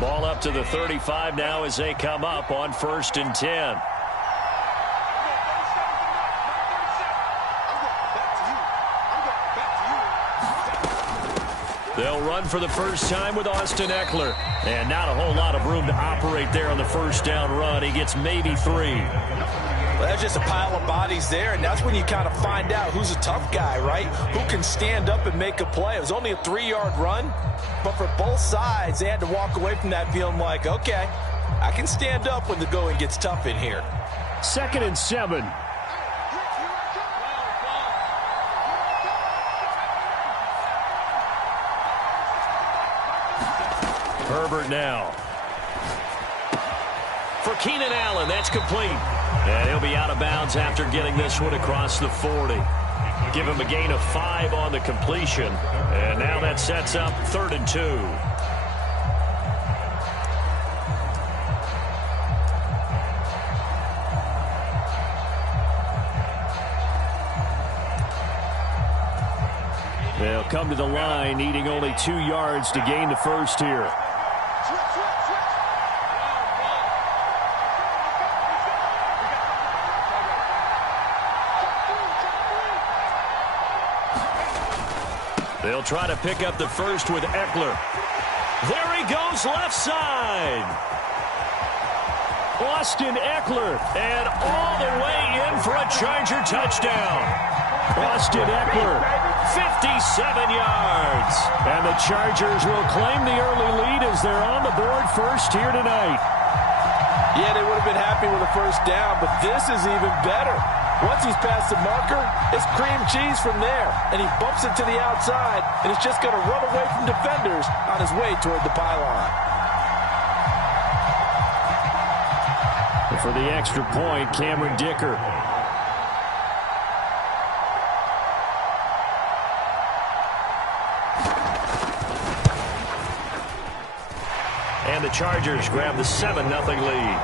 Ball up to the 35 now as they come up on 1st and 10. They'll run for the first time with Austin Ekeler. And not a whole lot of room to operate there on the first down run. He gets maybe 3. Well, that's just a pile of bodies there, and that's when you kind of find out who's a tough guy, right? Who can stand up and make a play. It was only a 3-yard run, but for both sides, they had to walk away from that feeling like, okay, I can stand up when the going gets tough in here. 2nd and 7. Herbert now. For Keenan Allen, that's complete. And he'll be out of bounds after getting this one across the 40. Give him a gain of 5 on the completion. And now that sets up 3rd and 2. They'll come to the line, needing only 2 yards to gain the first here. They'll try to pick up the first with Ekeler. There he goes, left side. Austin Ekeler, and all the way in for a Charger touchdown. Austin Ekeler, 57 yards. And the Chargers will claim the early lead as they're on the board first here tonight. Yeah, they would have been happy with a first down, but this is even better. Once he's past the marker, it's cream cheese from there. And he bumps it to the outside, and it's just going to run away from defenders on his way toward the pylon. And for the extra point, Cameron Dicker. And the Chargers grab the 7-0 lead.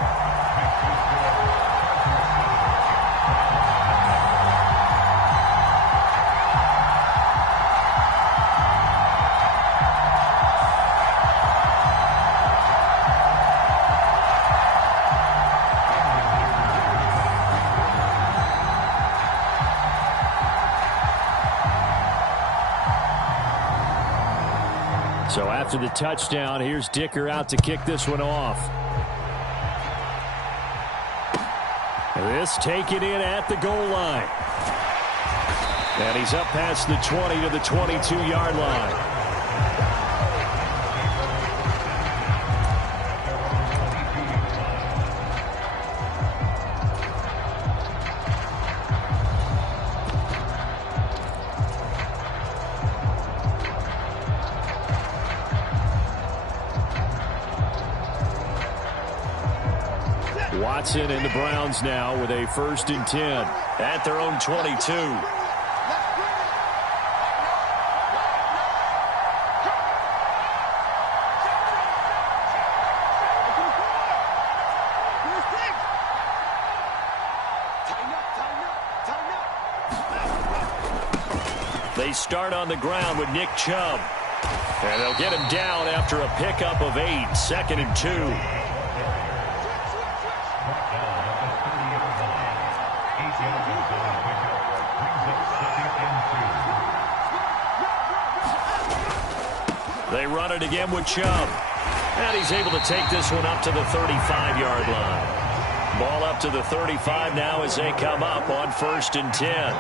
So after the touchdown, here's Dicker out to kick this one off. This taken in at the goal line. And he's up past the 20 to the 22-yard line. Watson and the Browns now with a 1st and 10 at their own 22. They start on the ground with Nick Chubb. And they'll get him down after a pickup of 8, 2nd and 2. They run it again with Chubb. And he's able to take this one up to the 35-yard line. Ball up to the 35 now as they come up on 1st and 10.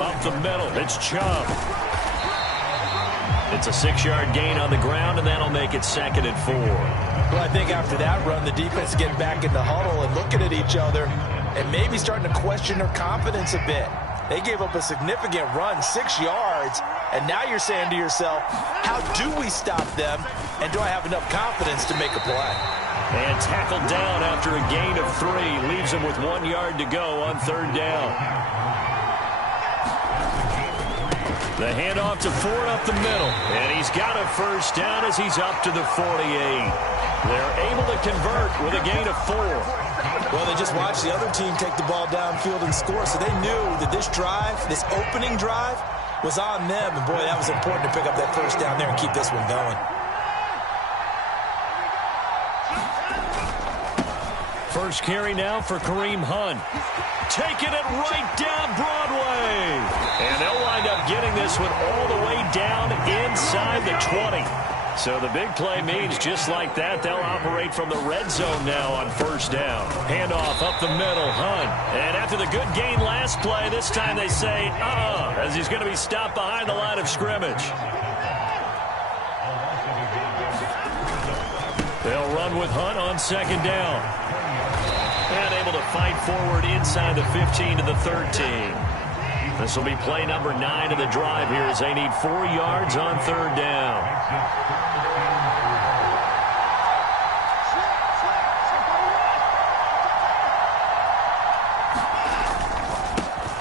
Up the middle, it's Chubb. It's a 6-yard gain on the ground, and that'll make it 2nd and 4. Well, I think after that run, the defense is getting back in the huddle and looking at each other and maybe starting to question their confidence a bit. They gave up a significant run, 6 yards, and now you're saying to yourself, how do we stop them, and do I have enough confidence to make a play? And tackled down after a gain of 3, leaves him with 1 yard to go on 3rd down. The handoff to Ford up the middle, and he's got a first down as he's up to the 48. They're able to convert with a gain of 4. Well, they just watched the other team take the ball downfield and score, so they knew that this drive, this opening drive, was on them. And, boy, that was important to pick up that first down there and keep this one going. First carry now for Kareem Hunt. Taking it right down Broadway. And they'll wind up getting this one all the way down inside the 20. So the big play means just like that, they'll operate from the red zone now on first down. Handoff up the middle, Hunt. And after the good gain last play, this time they say, as he's going to be stopped behind the line of scrimmage. They'll run with Hunt on second down. And able to fight forward inside the 15 to the 13. This will be play number 9 of the drive here as they need 4 yards on third down.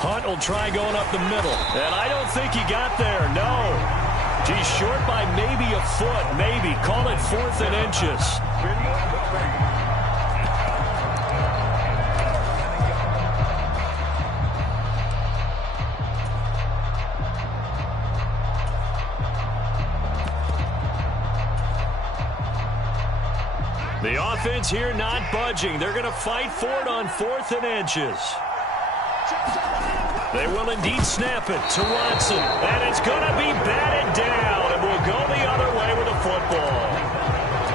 Hunt will try going up the middle. And I don't think he got there, no. He's short by maybe a foot, maybe. Call it 4th and inches. The offense here not budging. They're going to fight for it on 4th and inches. They will indeed snap it to Watson. And it's going to be batted down. And will go the other way with the football.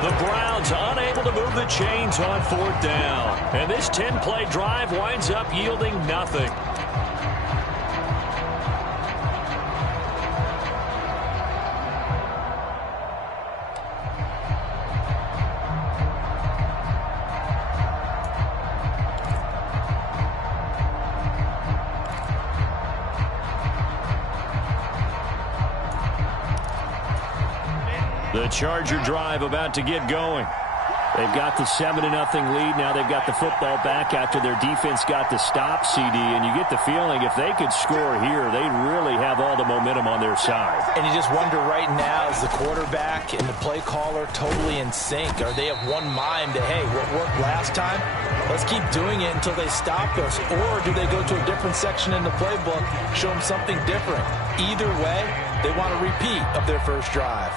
The Browns unable to move the chains on 4th down. And this 10-play drive winds up yielding nothing. The Charger drive about to get going. They've got the 7-0 lead. Now they've got the football back after their defense got the stop, CD. And you get the feeling if they could score here, they'd really have all the momentum on their side. And you just wonder right now, is the quarterback and the play caller totally in sync? Are they of one mind that, hey, what worked last time? Let's keep doing it until they stop us. Or do they go to a different section in the playbook, show them something different? Either way, they want a repeat of their first drive.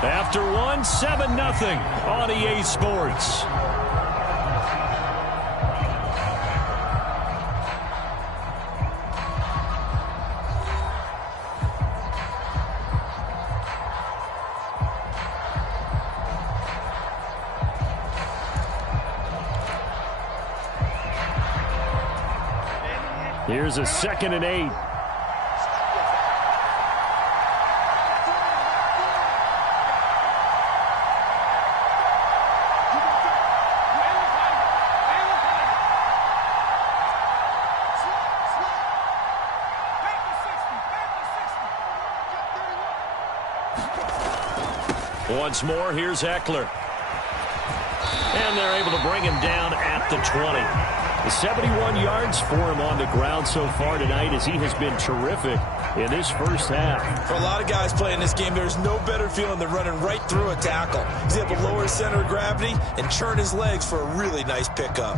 After one, 7-0 on EA Sports. Here's a 2nd and 8. Once more, here's Eckler. And they're able to bring him down at the 20. The 71 yards for him on the ground so far tonight as he has been terrific in this first half. For a lot of guys playing this game, there's no better feeling than running right through a tackle. He's able to lower his center of gravity and churn his legs for a really nice pickup.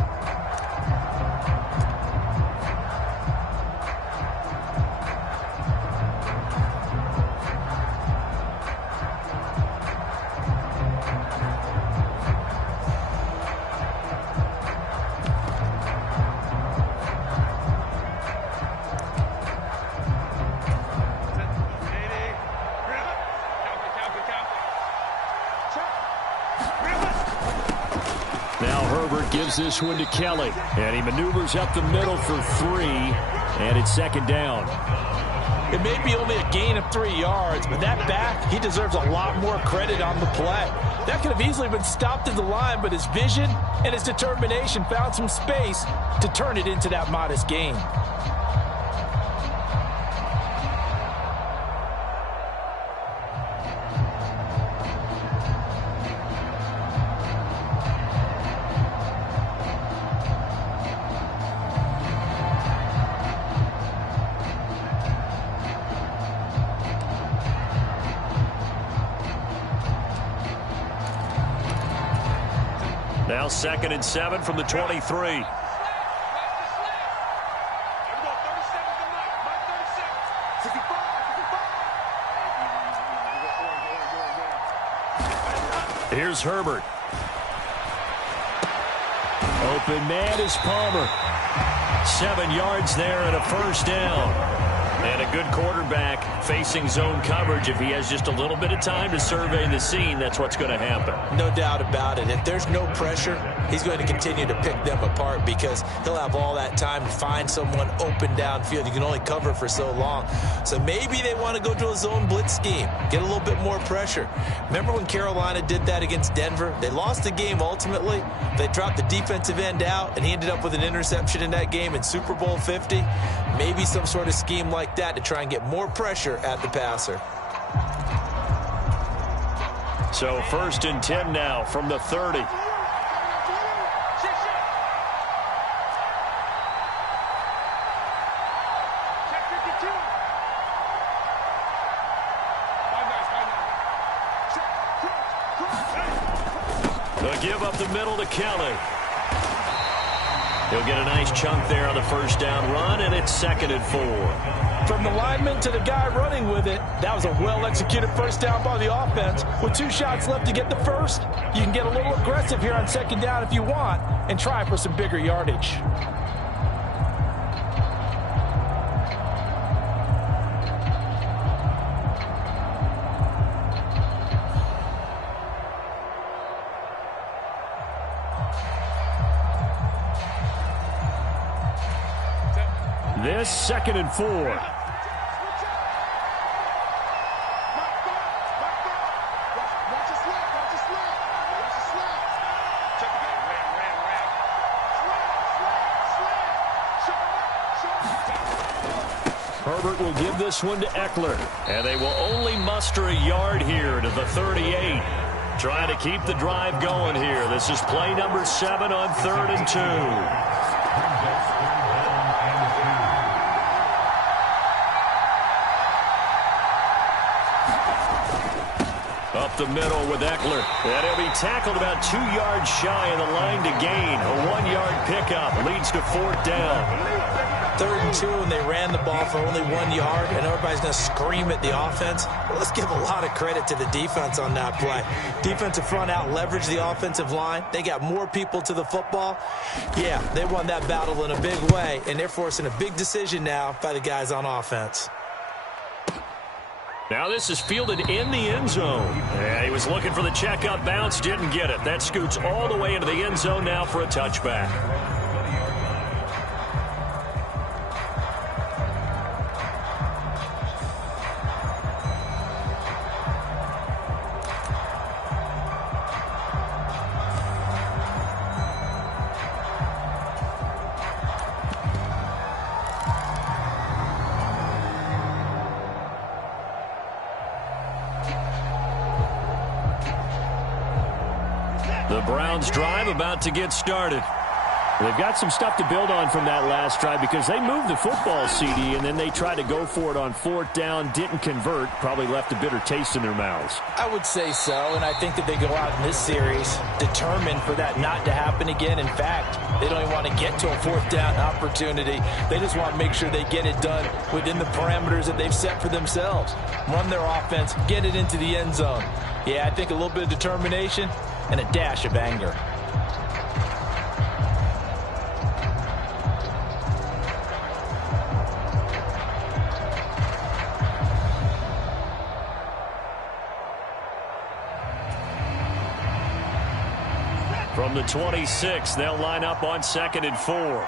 Gives this one to Kelly, and he maneuvers up the middle for 3, and it's 2nd down. It may be only a gain of 3 yards, but that back, he deserves a lot more credit on the play. That could have easily been stopped at the line, but his vision and his determination found some space to turn it into that modest gain. Now 2nd and 7 from the 23. Here's Herbert. Open man is Palmer. 7 yards there and a first down. And a good quarterback facing zone coverage. If he has just a little bit of time to survey the scene, that's what's going to happen. No doubt about it. If there's no pressure, he's going to continue to pick them apart because he'll have all that time to find someone open downfield. You can only cover for so long. So maybe they want to go to a zone blitz scheme, get a little bit more pressure. Remember when Carolina did that against Denver? They lost the game ultimately. They dropped the defensive end out, and he ended up with an interception in that game in Super Bowl 50. Maybe some sort of scheme like that to try and get more pressure at the passer. So 1st and 10 now from the 30. They'll give up the middle to Kelly. He'll get a nice chunk there on the first down run, and it's 2nd and 4. From the lineman to the guy running with it, that was a well-executed first down by the offense. With 2 shots left to get the first, you can get a little aggressive here on 2nd down if you want and try for some bigger yardage. This 2nd and 4. Herbert will give this one to Eckler. And they will only muster a yard here to the 38. Trying to keep the drive going here. This is play number 7 on 3rd and 2. Up the middle with Eckler. And he'll be tackled about 2 yards shy of the line to gain. A 1-yard pickup leads to 4th down. 3rd and 2, and they ran the ball for only 1 yard, and everybody's going to scream at the offense. Well, let's give a lot of credit to the defense on that play. Defensive front out leveraged the offensive line. They got more people to the football. Yeah, they won that battle in a big way, and they're forcing a big decision now by the guys on offense. Now this is fielded in the end zone. Yeah, he was looking for the checkup bounce, didn't get it. That scoots all the way into the end zone now for a touchback. The Browns drive about to get started. They've got some stuff to build on from that last drive because they moved the football, CD, and then they tried to go for it on 4th down, didn't convert, probably left a bitter taste in their mouths. I would say so, and I think that they go out in this series determined for that not to happen again. In fact, they don't even want to get to a 4th down opportunity. They just want to make sure they get it done within the parameters that they've set for themselves. Run their offense, get it into the end zone. Yeah, I think a little bit of determination and a dash of anger. From the 26, they'll line up on 2nd and 4.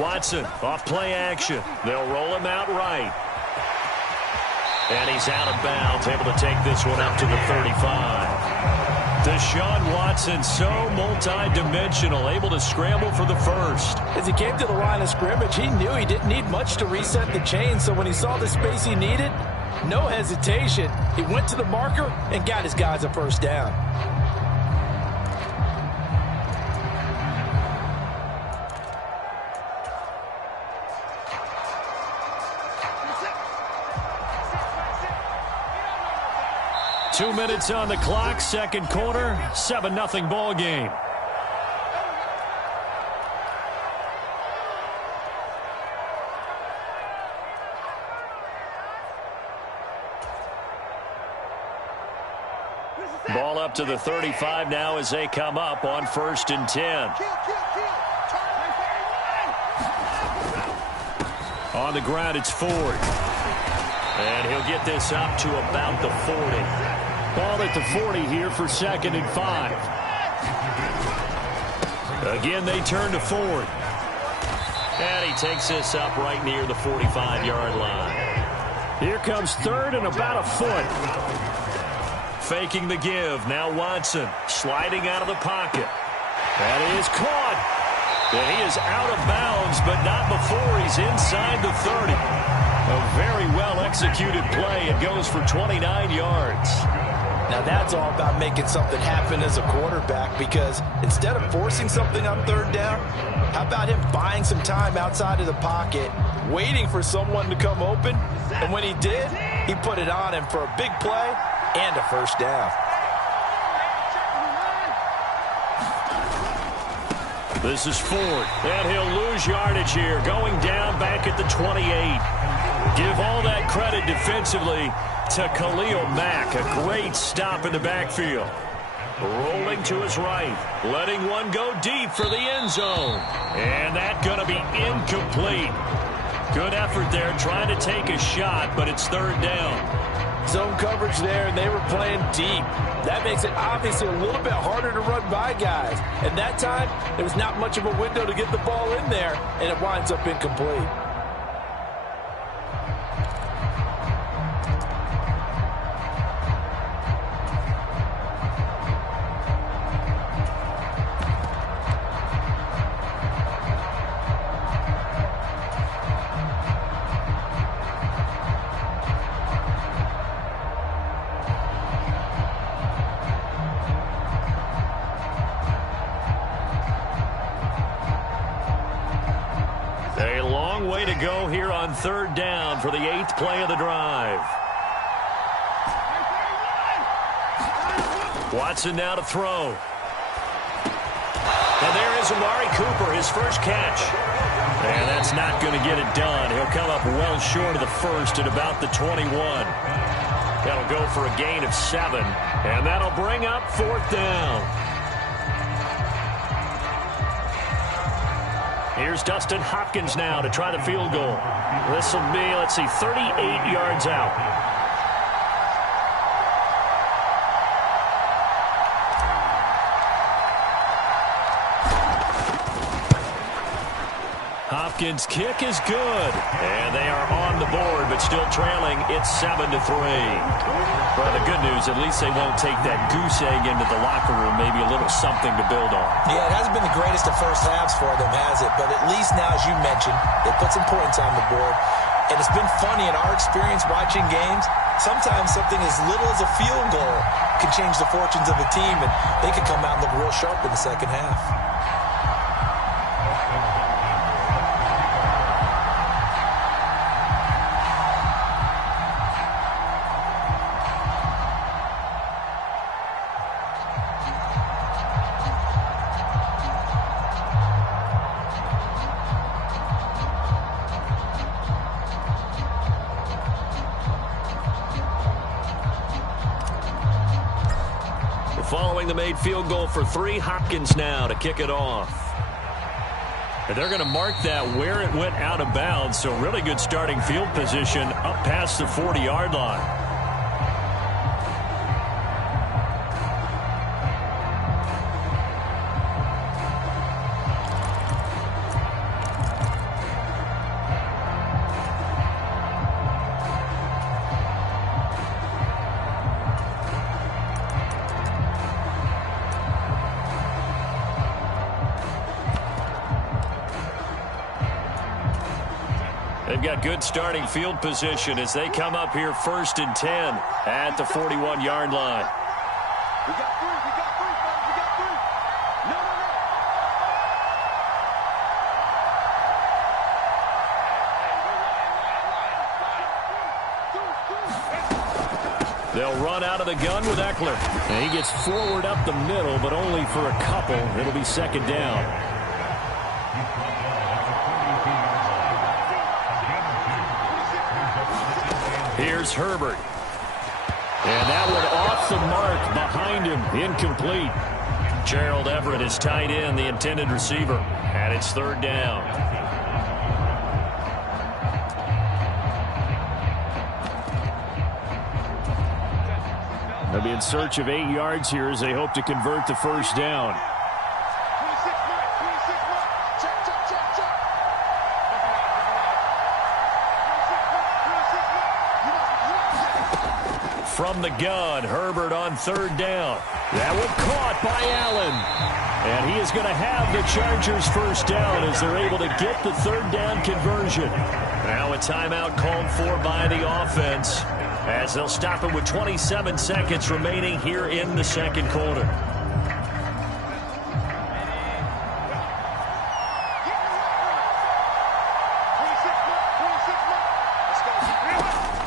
Watson off play action. They'll roll him out right. And he's out of bounds, able to take this one up to the 35. Deshaun Watson, so multi-dimensional, able to scramble for the first. As he came to the line of scrimmage, he knew he didn't need much to reset the chain, so when he saw the space he needed, no hesitation. He went to the marker and got his guys a first down. 2 minutes on the clock, second quarter, 7-0 ball game. Ball up to the 35 now as they come up on 1st and 10. On the ground, it's Ford. And he'll get this up to about the 40. Ball at the 40 here for 2nd and 5. Again, they turn to Ford. And he takes this up right near the 45-yard line. Here comes 3rd and about a foot. Faking the give. Now Watson sliding out of the pocket. And he is caught. And he is out of bounds, but not before he's inside the 30. A very well-executed play. It goes for 29 yards. Now that's all about making something happen as a quarterback, because instead of forcing something on 3rd down, how about him buying some time outside of the pocket, waiting for someone to come open, and when he did, he put it on him for a big play and a 1st down. This is Ford, and he'll lose yardage here, going down back at the 28. Give all that credit defensively to Khalil Mack. A great stop in the backfield. Rolling to his right, letting one go deep for the end zone. And that's going to be incomplete. Good effort there, trying to take a shot, but it's 3rd down. Zone coverage there, and they were playing deep. That makes it obviously a little bit harder to run by guys. And that time, there was not much of a window to get the ball in there, and it winds up incomplete. Way to go here on 3rd down for the 8th play of the drive. Watson now to throw. And there is Amari Cooper, his first catch. And that's not going to get it done. He'll come up well short of the 1st at about the 21. That'll go for a gain of 7. And that'll bring up 4th down. Here's Dustin Hopkins now to try the field goal. This will be, let's see, 38 yards out. Hopkins' kick is good. And they are on the board, but still trailing. It's 7-3. Well, the good news, at least they won't take that goose egg into the locker room. Maybe a little something to build on. Yeah, it hasn't been the greatest of first halves for them, has it? But at least now, as you mentioned, they put some points on the board. And it's been funny in our experience watching games. Sometimes something as little as a field goal can change the fortunes of a team, and they could come out and look real sharp in the second half. Following the made field goal for 3, Hopkins now to kick it off. And they're going to mark that where it went out of bounds, so really good starting field position up past the 40-yard line. They've got good starting field position as they come up here 1st and 10 at the 41-yard line. We got 3. We got 3, fellas. We got 3. No, no, no. They'll run out of the gun with Eckler. And he gets forward up the middle, but only for a couple. It'll be second down. Here's Herbert. And that one off the mark behind him. Incomplete. Gerald Everett is tight end, the intended receiver. And it's third down. They'll be in search of 8 yards here as they hope to convert the first down. From the gun, Herbert on third down. That one caught by Allen. And he is going to have the Chargers first down as they're able to get the third down conversion. Now a timeout called for by the offense as they'll stop it with 27 seconds remaining here in the second quarter.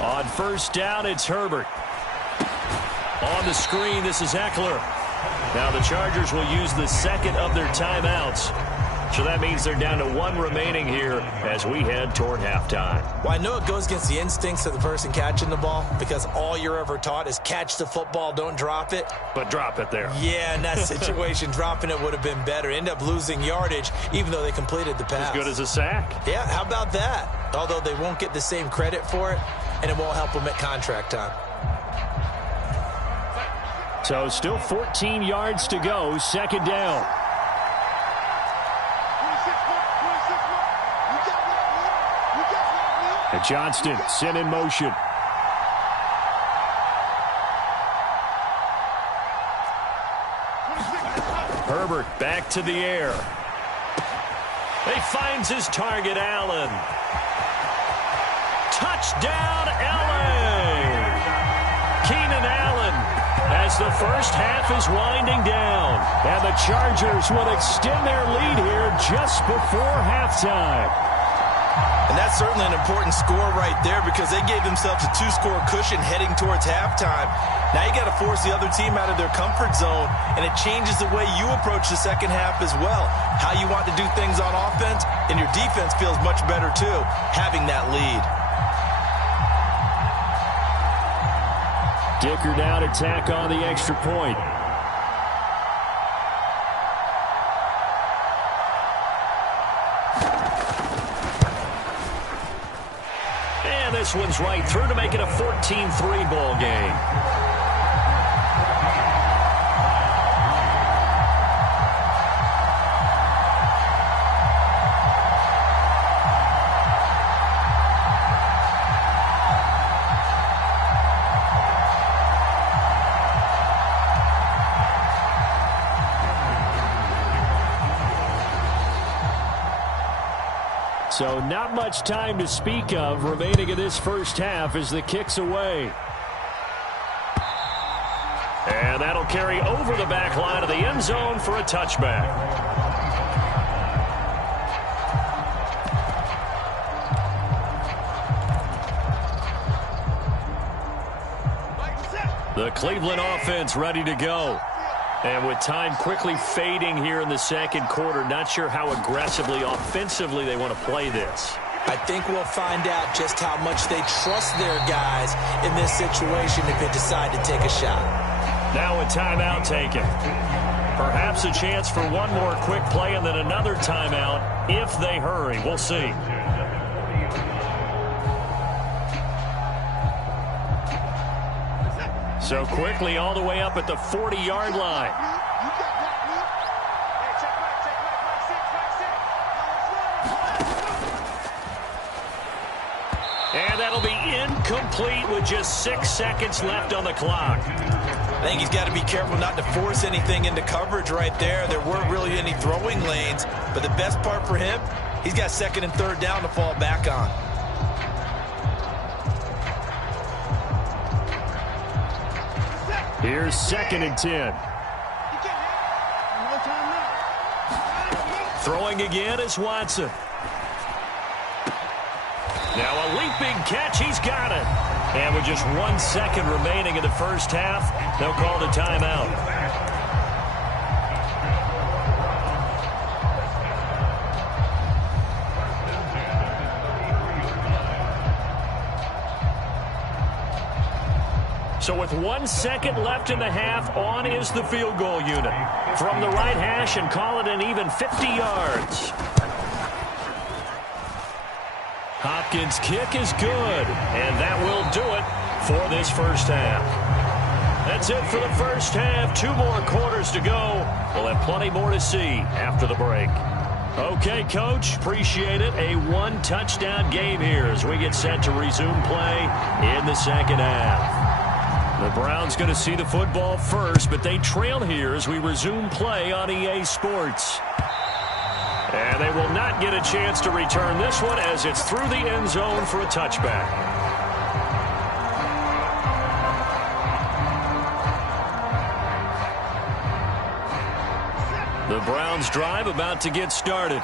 On first down, it's Herbert. On the screen, this is Eckler. Now the Chargers will use the second of their timeouts. So that means they're down to 1 remaining here as we head toward halftime. Well, I know it goes against the instincts of the person catching the ball because all you're ever taught is catch the football, don't drop it. But drop it there. Yeah, in that situation, dropping it would have been better. End up losing yardage even though they completed the pass. As good as a sack. Yeah, how about that? Although they won't get the same credit for it, and it won't help them at contract time. So still 14 yards to go, second down. And Johnston sent in motion. Herbert back to the air. He finds his target, Allen. Touchdown, LA! Keenan Allen as the first half is winding down. And the Chargers will extend their lead here just before halftime. And that's certainly an important score right there because they gave themselves a 2-score cushion heading towards halftime. Now you got to force the other team out of their comfort zone, and it changes the way you approach the second half as well. How you want to do things on offense, and your defense feels much better too, having that lead. Dicker now to tack on the extra point. And this one's right through to make it a 14-3 ball game. So not much time to speak of remaining in this first half as the kick's away. And that'll carry over the back line of the end zone for a touchback. The Cleveland offense ready to go. And with time quickly fading here in the second quarter, not sure how aggressively, offensively they want to play this. I think we'll find out just how much they trust their guys in this situation if they decide to take a shot. Now a timeout taken. Perhaps a chance for one more quick play and then another timeout if they hurry. We'll see. So quickly all the way up at the 40-yard line. And that'll be incomplete with just 6 seconds left on the clock. I think he's got to be careful not to force anything into coverage right there. There weren't really any throwing lanes, but the best part for him, he's got second and third down to fall back on. Here's second and 10. Throwing again is Watson. Now a leaping catch. He's got it. And with just 1 second remaining in the first half, they'll call the timeout. So with 1 second left in the half, on is the field goal unit. From the right hash and call it an even 50 yards. Hopkins' kick is good, and that will do it for this first half. That's it for the first half. 2 more quarters to go. We'll have plenty more to see after the break. Okay, Coach, appreciate it. A 1-touchdown game here as we get set to resume play in the second half. The Browns going to see the football first, but they trail here as we resume play on EA Sports. And they will not get a chance to return this one as it's through the end zone for a touchback. The Browns drive about to get started.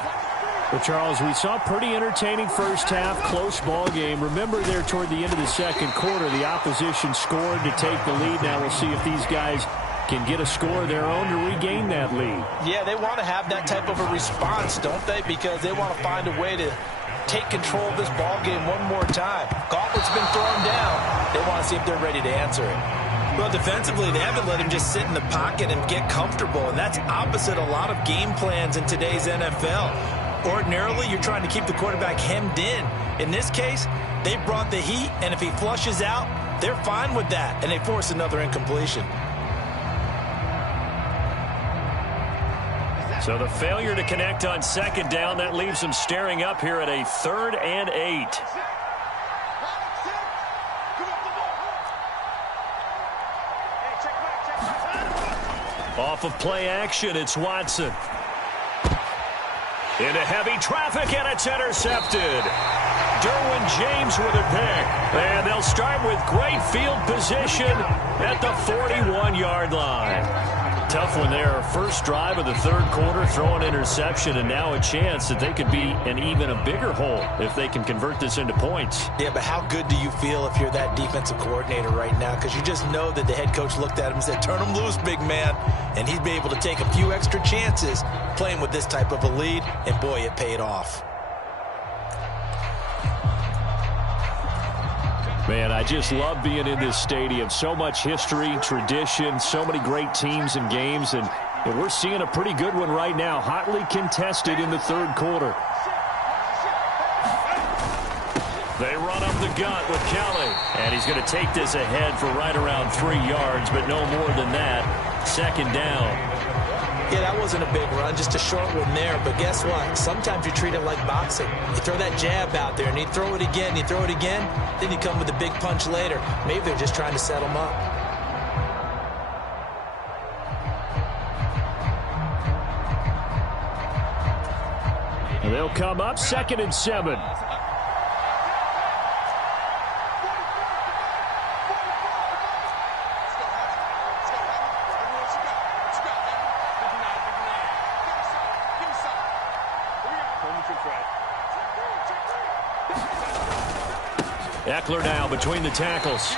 Well, Charles, we saw a pretty entertaining first half, close ball game. Remember there toward the end of the second quarter, the opposition scored to take the lead. Now we'll see if these guys can get a score of their own to regain that lead. Yeah, they want to have that type of a response, don't they? Because they want to find a way to take control of this ball game one more time. Gauntlet's been thrown down. They want to see if they're ready to answer it. Well, defensively, they haven't let him just sit in the pocket and get comfortable, and that's opposite a lot of game plans in today's NFL. Ordinarily, you're trying to keep the quarterback hemmed in. In this case, they brought the heat, and if he flushes out, they're fine with that, and they force another incompletion. So the failure to connect on second down, that leaves them staring up here at a 3rd and 8. Off of play action, it's Watson. Into heavy traffic, and it's intercepted. Derwin James with a pick. And they'll start with great field position at the 41-yard line. Tough one there. First drive of the third quarter, throw an interception, and now a chance that they could be in even a bigger hole if they can convert this into points. Yeah, but how good do you feel if you're that defensive coordinator right now? Because you just know that the head coach looked at him and said, turn him loose, big man. And he'd be able to take a few extra chances playing with this type of a lead, and boy, it paid off. Man, I just love being in this stadium. So much history, tradition, so many great teams and games, and we're seeing a pretty good one right now, hotly contested in the third quarter. They run up the gut with Kelly, and he's going to take this ahead for right around 3 yards, but no more than that. Second down. Yeah, that wasn't a big run, just a short one there. But guess what? Sometimes you treat it like boxing. You throw that jab out there, and you throw it again, you throw it again, then you come with a big punch later. Maybe they're just trying to set them up. And they'll come up 2nd and 7. Eckler now between the tackles.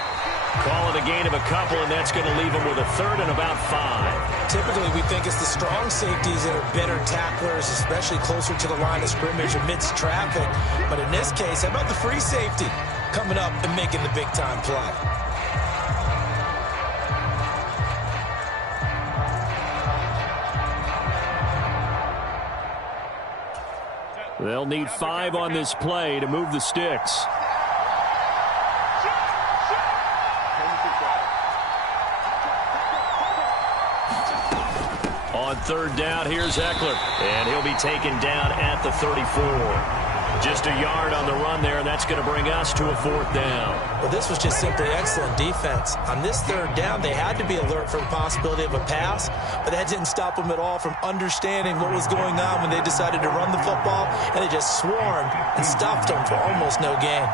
Call it a gain of a couple, and that's going to leave him with a 3rd and about 5. Typically, we think it's the strong safeties that are better tacklers, especially closer to the line of scrimmage amidst traffic. But in this case, how about the free safety coming up and making the big-time play? They'll need 5 on this play to move the sticks. On 3rd down, here's Eckler, and he'll be taken down at the 34. Just a yard on the run there, and that's going to bring us to a 4th down. Well, this was just simply excellent defense. On this 3rd down, they had to be alert for the possibility of a pass, but that didn't stop them at all from understanding what was going on when they decided to run the football, and they just swarmed and stuffed them for almost no gain.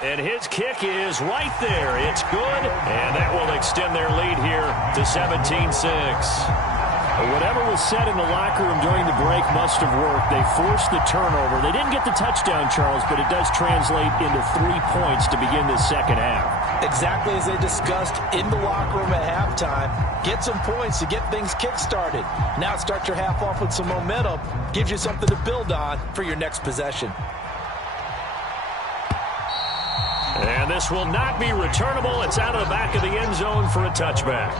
And his kick is right there. It's good, and that will extend their lead here to 17-6. Whatever was said in the locker room during the break must have worked. They forced the turnover. They didn't get the touchdown, Charles, but it does translate into 3 points to begin this second half. Exactly as they discussed in the locker room at halftime. Get some points to get things kick-started. Now start your half off with some momentum. Gives you something to build on for your next possession. And this will not be returnable. It's out of the back of the end zone for a touchback.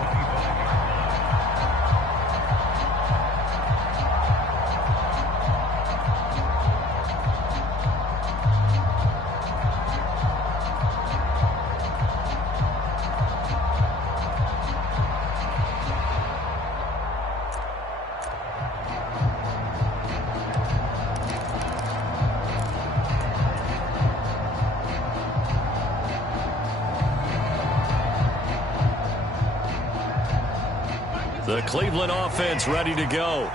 The Cleveland offense ready to go.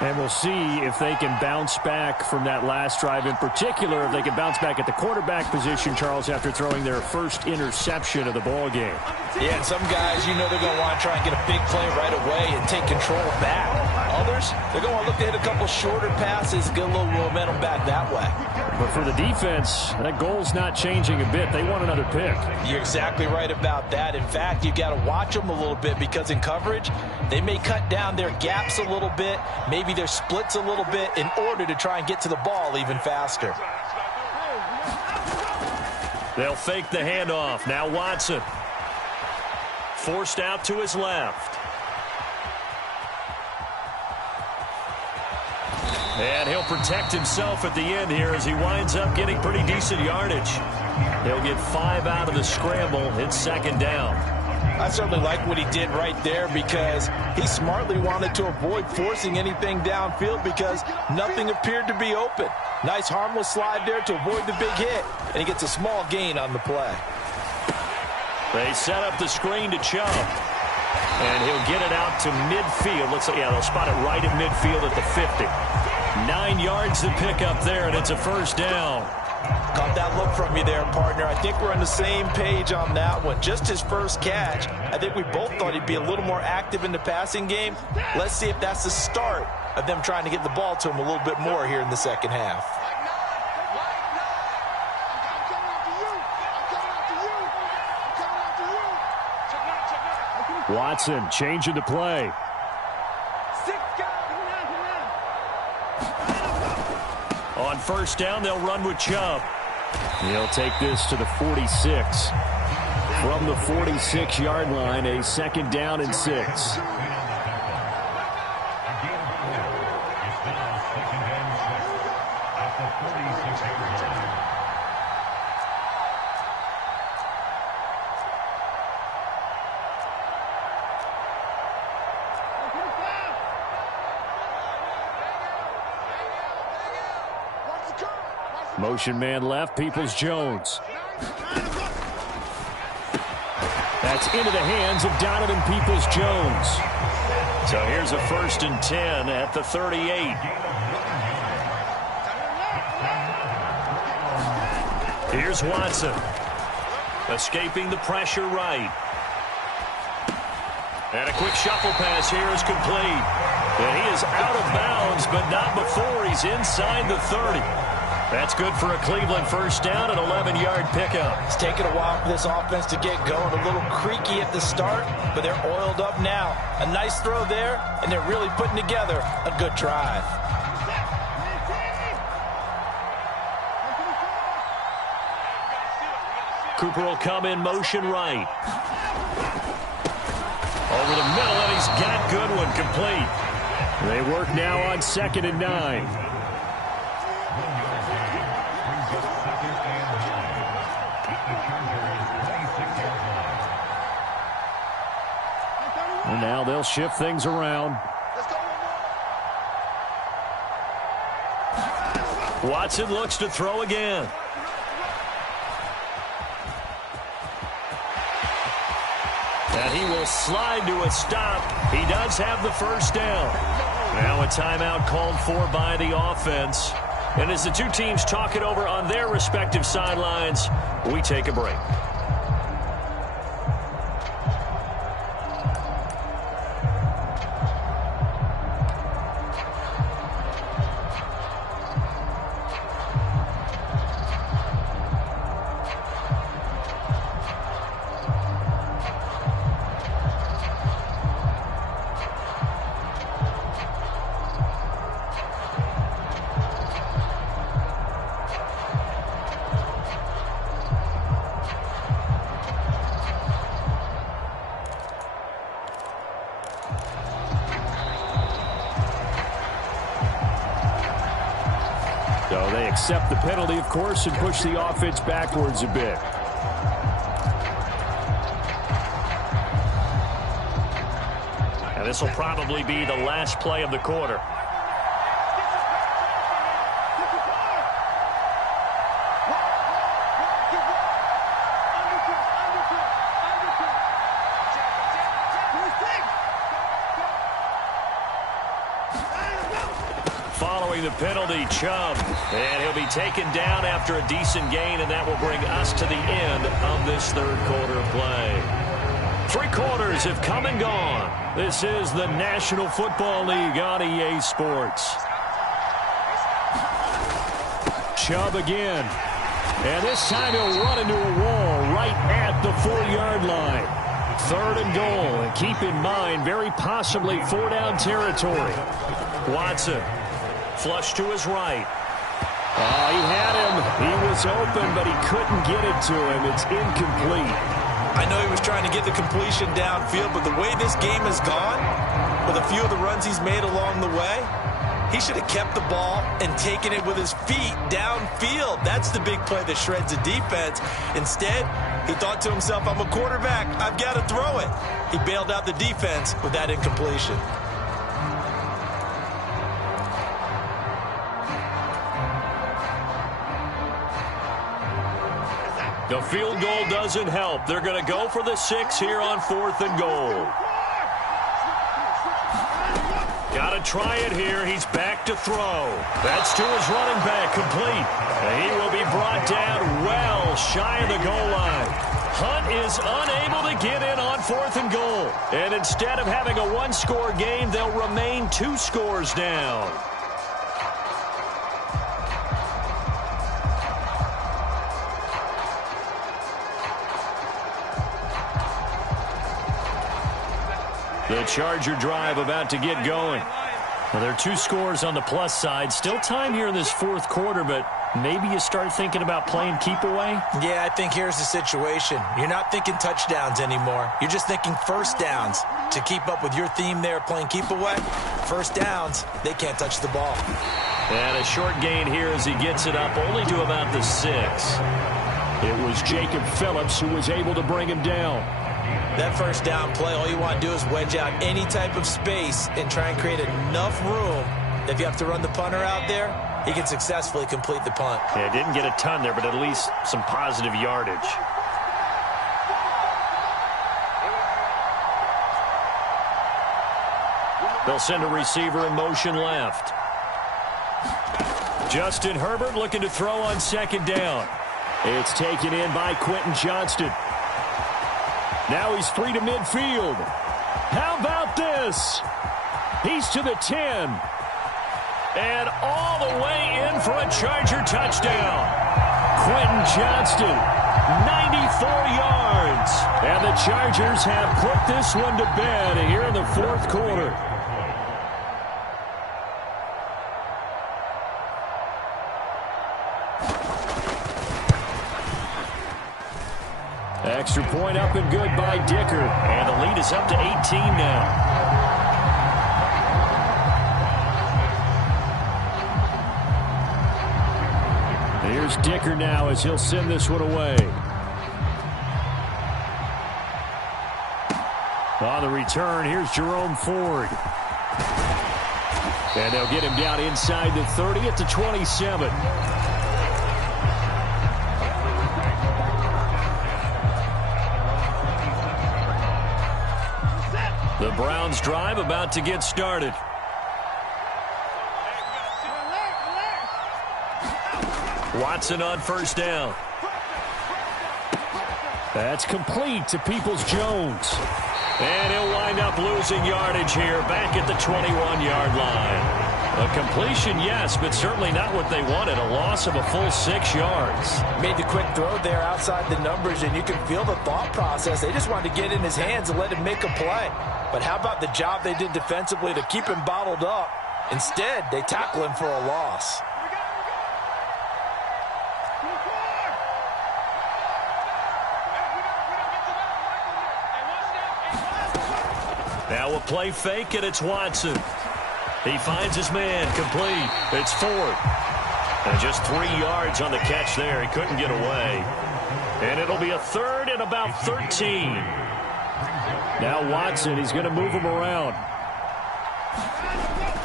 And we'll see if they can bounce back from that last drive. In particular, if they can bounce back at the quarterback position, Charles, after throwing their first interception of the ball game. Yeah, and some guys, you know they're going to want to try and get a big play right away and take control back. Others, they're going to want to look to hit a couple shorter passes, get a little momentum back that way. But for the defense, that goal's not changing a bit. They want another pick. You're exactly right about that. In fact, you got to watch them a little bit because in coverage, they may cut down their gaps a little bit, maybe their splits a little bit in order to try and get to the ball even faster. They'll fake the handoff. Now Watson. Forced out to his left. And he'll protect himself at the end here as he winds up getting pretty decent yardage. He'll get 5 out of the scramble. It's second down. I certainly like what he did right there because he smartly wanted to avoid forcing anything downfield because nothing appeared to be open. Nice harmless slide there to avoid the big hit, and he gets a small gain on the play. They set up the screen to Chubb. And he'll get it out to midfield. Let's say, yeah, they'll spot it right at midfield at the 50. 9 yards to pick up there, and it's a first down. Caught that look from you there, partner. I think we're on the same page on that one. Just his first catch. I think we both thought he'd be a little more active in the passing game. Let's see if that's the start of them trying to get the ball to him a little bit more here in the second half. Watson changing the play. On first down, they'll run with Chubb. He'll take this to the 46. From the 46-yard line, a second down and 6. Motion man left, Peoples-Jones. That's into the hands of Donovan Peoples-Jones. So here's a 1st and 10 at the 38. Here's Watson. Escaping the pressure right. And a quick shuffle pass here is complete. And he is out of bounds, but not before he's inside the 30. That's good for a Cleveland first down, an 11-yard pickup. It's taken a while for this offense to get going. A little creaky at the start, but they're oiled up now. A nice throw there, and they're really putting together a good drive. Cooper will come in motion right. Over the middle, and he's got Goodwin complete. They work now on 2nd and 9. And now they'll shift things around. Watson looks to throw again. And he will slide to a stop. He does have the first down. Now a timeout called for by the offense. And as the two teams talk it over on their respective sidelines, we take a break. accept the penalty, of course, and push the offense backwards a bit. And this will probably be the last play of the quarter. Following the penalty, Chubb. And he'll be taken down after a decent gain, and that will bring us to the end of this third quarter play. 3 quarters have come and gone. This is the National Football League on EA Sports. Chubb again. And this time he'll run into a wall right at the 4-yard line. 3rd and goal. And keep in mind, very possibly 4-down territory. Watson. Flush to his right. He had him. He was open, but he couldn't get it to him. It's incomplete. I know he was trying to get the completion downfield, but the way this game has gone, with a few of the runs he's made along the way, he should have kept the ball and taken it with his feet downfield. That's the big play that shreds the defense. Instead, he thought to himself, I'm a quarterback. I've got to throw it. He bailed out the defense with that incompletion. The field goal doesn't help. They're going to go for the 6 here on 4th and goal. Got to try it here. He's back to throw. That's to his running back, complete. And he will be brought down well shy of the goal line. Hunt is unable to get in on 4th and goal. And instead of having a 1-score game, they'll remain 2 scores down. The Charger drive about to get going. Well, there are 2 scores on the plus side. Still time here in this 4th quarter, but maybe you start thinking about playing keep away? Yeah, I think here's the situation. You're not thinking touchdowns anymore. You're just thinking first downs. To keep up with your theme there, playing keep away, first downs, they can't touch the ball. And a short gain here as he gets it up only to about the 6. It was Jacob Phillips who was able to bring him down. That first down play, all you want to do is wedge out any type of space and try and create enough room. If you have to run the punter out there, he can successfully complete the punt. Yeah, didn't get a ton there, but at least some positive yardage. They'll send a receiver in motion left. Justin Herbert looking to throw on 2nd down. It's taken in by Quentin Johnston. Now he's free to midfield. How about this? He's to the 10. And all the way in for a Charger touchdown. Quentin Johnston, 94 yards. And the Chargers have put this one to bed here in the 4th quarter. Extra point up and good by Dicker. And the lead is up to 18 now. Here's Dicker now as he'll send this one away. On the return, here's Jerome Ford. And they'll get him down inside the 30 at the 27. The Browns drive about to get started. Watson on 1st down. That's complete to Peoples-Jones. And he'll wind up losing yardage here back at the 21-yard line. A completion, yes, but certainly not what they wanted. A loss of a full 6 yards. Made the quick throw there outside the numbers, and you can feel the thought process. They just wanted to get in his hands and let him make a play. But how about the job they did defensively to keep him bottled up? Instead, they tackle him for a loss. Now a play fake, and it's Watson. He finds his man, complete. It's Ford. And just 3 yards on the catch there. He couldn't get away. And it'll be a third and about 13. Now Watson, he's going to move him around.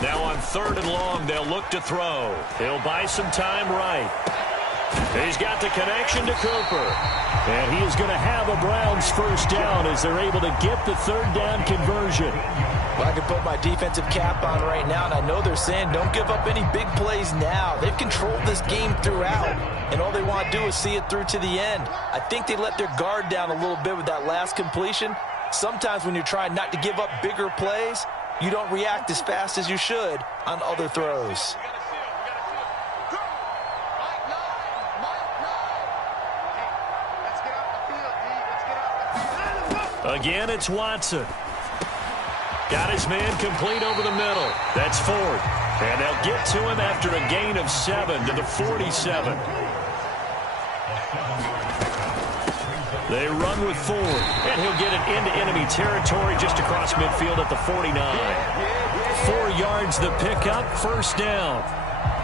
Now on 3rd and long, they'll look to throw. He'll buy some time right. He's got the connection to Cooper. And he is going to have a Browns first down as they're able to get the 3rd down conversion. Well, I can put my defensive cap on right now, and I know they're saying don't give up any big plays now. They've controlled this game throughout, and all they want to do is see it through to the end. I think they let their guard down a little bit with that last completion. Sometimes when you're trying not to give up bigger plays, you don't react as fast as you should on other throws. Again, it's Watson. Got his man complete over the middle. That's Ford. And they'll get to him after a gain of 7 to the 47. They run with Ford. And he'll get it into enemy territory just across midfield at the 49. 4 yards the pickup, first down.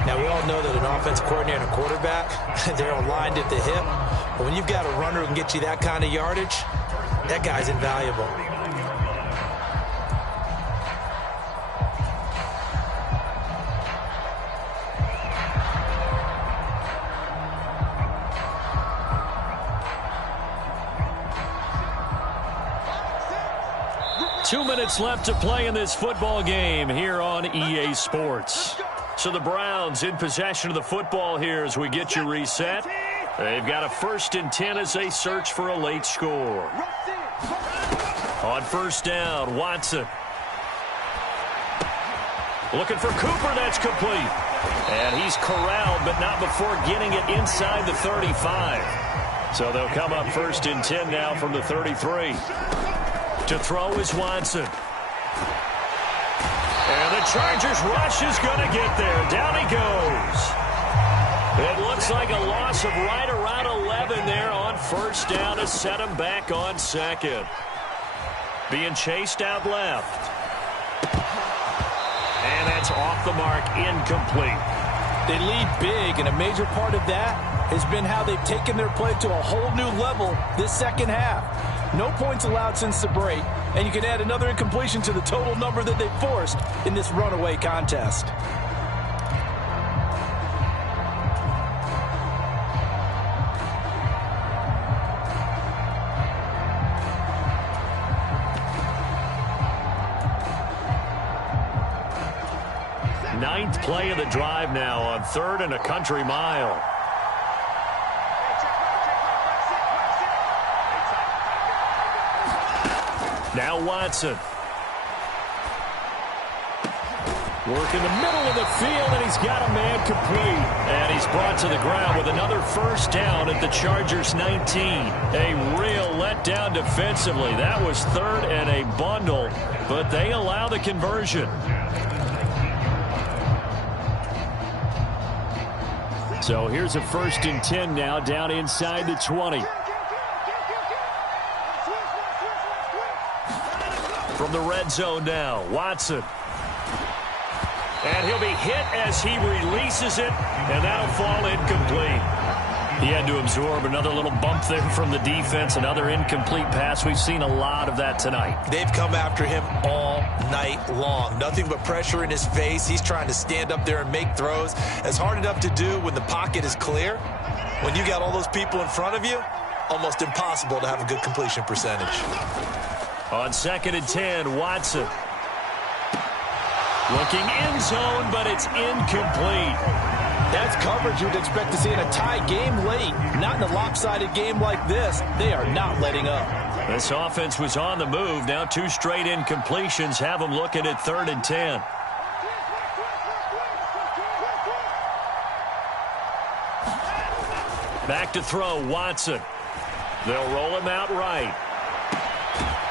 Now, we all know that an offense coordinator and a quarterback, they're aligned at the hip. But when you've got a runner who can get you that kind of yardage, that guy's invaluable. Two minutes left to play in this football game here on EA Sports. So the Browns in possession of the football here as we get you reset. They've got a 1st and 10 as they search for a late score. On first down, Watson. Looking for Cooper, that's complete. And he's corralled, but not before getting it inside the 35. So they'll come up 1st and 10 now from the 33. To throw is Watson. And the Chargers rush is going to get there. Down he goes. It looks like a loss of right around 11 there on first down to set him back on 2nd. Being chased out left. And that's off the mark, incomplete. They lead big, and a major part of that has been how they've taken their play to a whole new level this second half. No points allowed since the break, and you can add another incompletion to the total number that they forced in this runaway contest. Ninth play of the drive now on 3rd and a country mile. Now Watson. Work in the middle of the field, and he's got a man complete. And he's brought to the ground with another first down at the Chargers 19. A real letdown defensively. That was 3rd and a bundle, but they allow the conversion. So here's a 1st and 10 now down inside the 20. From the red zone now, Watson. And he'll be hit as he releases it, and that'll fall incomplete. He had to absorb another little bump there from the defense, another incomplete pass. We've seen a lot of that tonight. They've come after him all night long. Nothing but pressure in his face. He's trying to stand up there and make throws. It's hard enough to do when the pocket is clear. When you got all those people in front of you, almost impossible to have a good completion percentage. On 2nd and 10, Watson. Looking end zone, but it's incomplete. That's coverage you'd expect to see in a tie game late. Not in a lopsided game like this. They are not letting up. This offense was on the move. Now 2 straight incompletions have them looking at 3rd and 10. Back to throw, Watson. They'll roll him out right.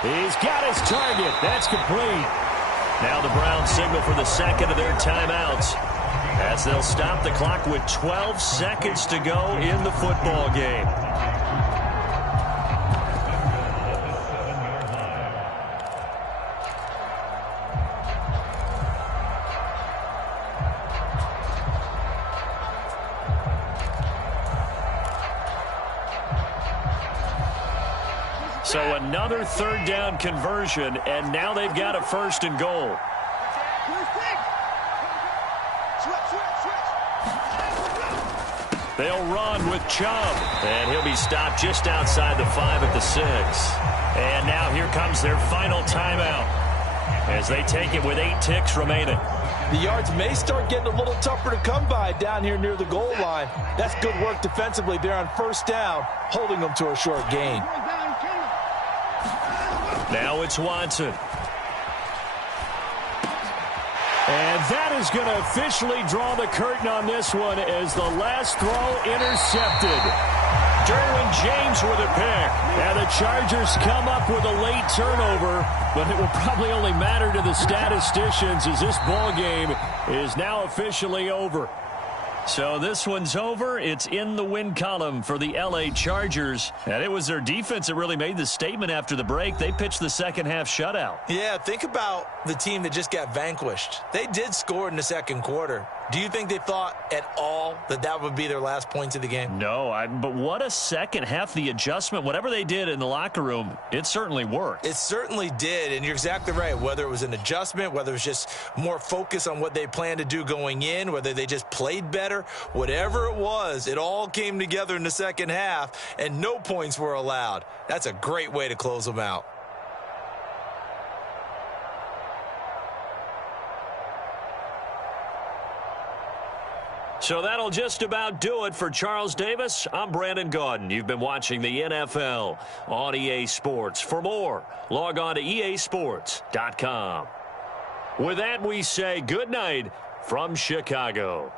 He's got his target. That's complete. Now the Browns signal for the 2nd of their timeouts as they'll stop the clock with 12 seconds to go in the football game. So another third down conversion, and now they've got a 1st and goal. They'll run with Chubb, and he'll be stopped just outside the 5 at the 6. And now here comes their final timeout as they take it with 8 ticks remaining. The yards may start getting a little tougher to come by down here near the goal line. That's good work defensively there on 1st down, holding them to a short gain. Now it's Watson. And that is going to officially draw the curtain on this one as the last throw intercepted. Derwin James with a pick. And the Chargers come up with a late turnover, but it will probably only matter to the statisticians as this ball game is now officially over. So this one's over. It's in the win column for the L.A. Chargers. And it was their defense that really made the statement after the break. They pitched the second half shutout. Yeah, think about the team that just got vanquished. They did score in the second quarter. Do you think they thought at all that that would be their last points of the game? No, but what a second half. The adjustment, whatever they did in the locker room, it certainly worked. It certainly did, and you're exactly right. Whether it was an adjustment, whether it was just more focus on what they planned to do going in, whether they just played better, whatever it was, it all came together in the second half, and no points were allowed. That's a great way to close them out. So that'll just about do it for Charles Davis. I'm Brandon Gaudin. You've been watching the NFL on EA Sports. For more, log on to easports.com. With that, we say good night from Chicago.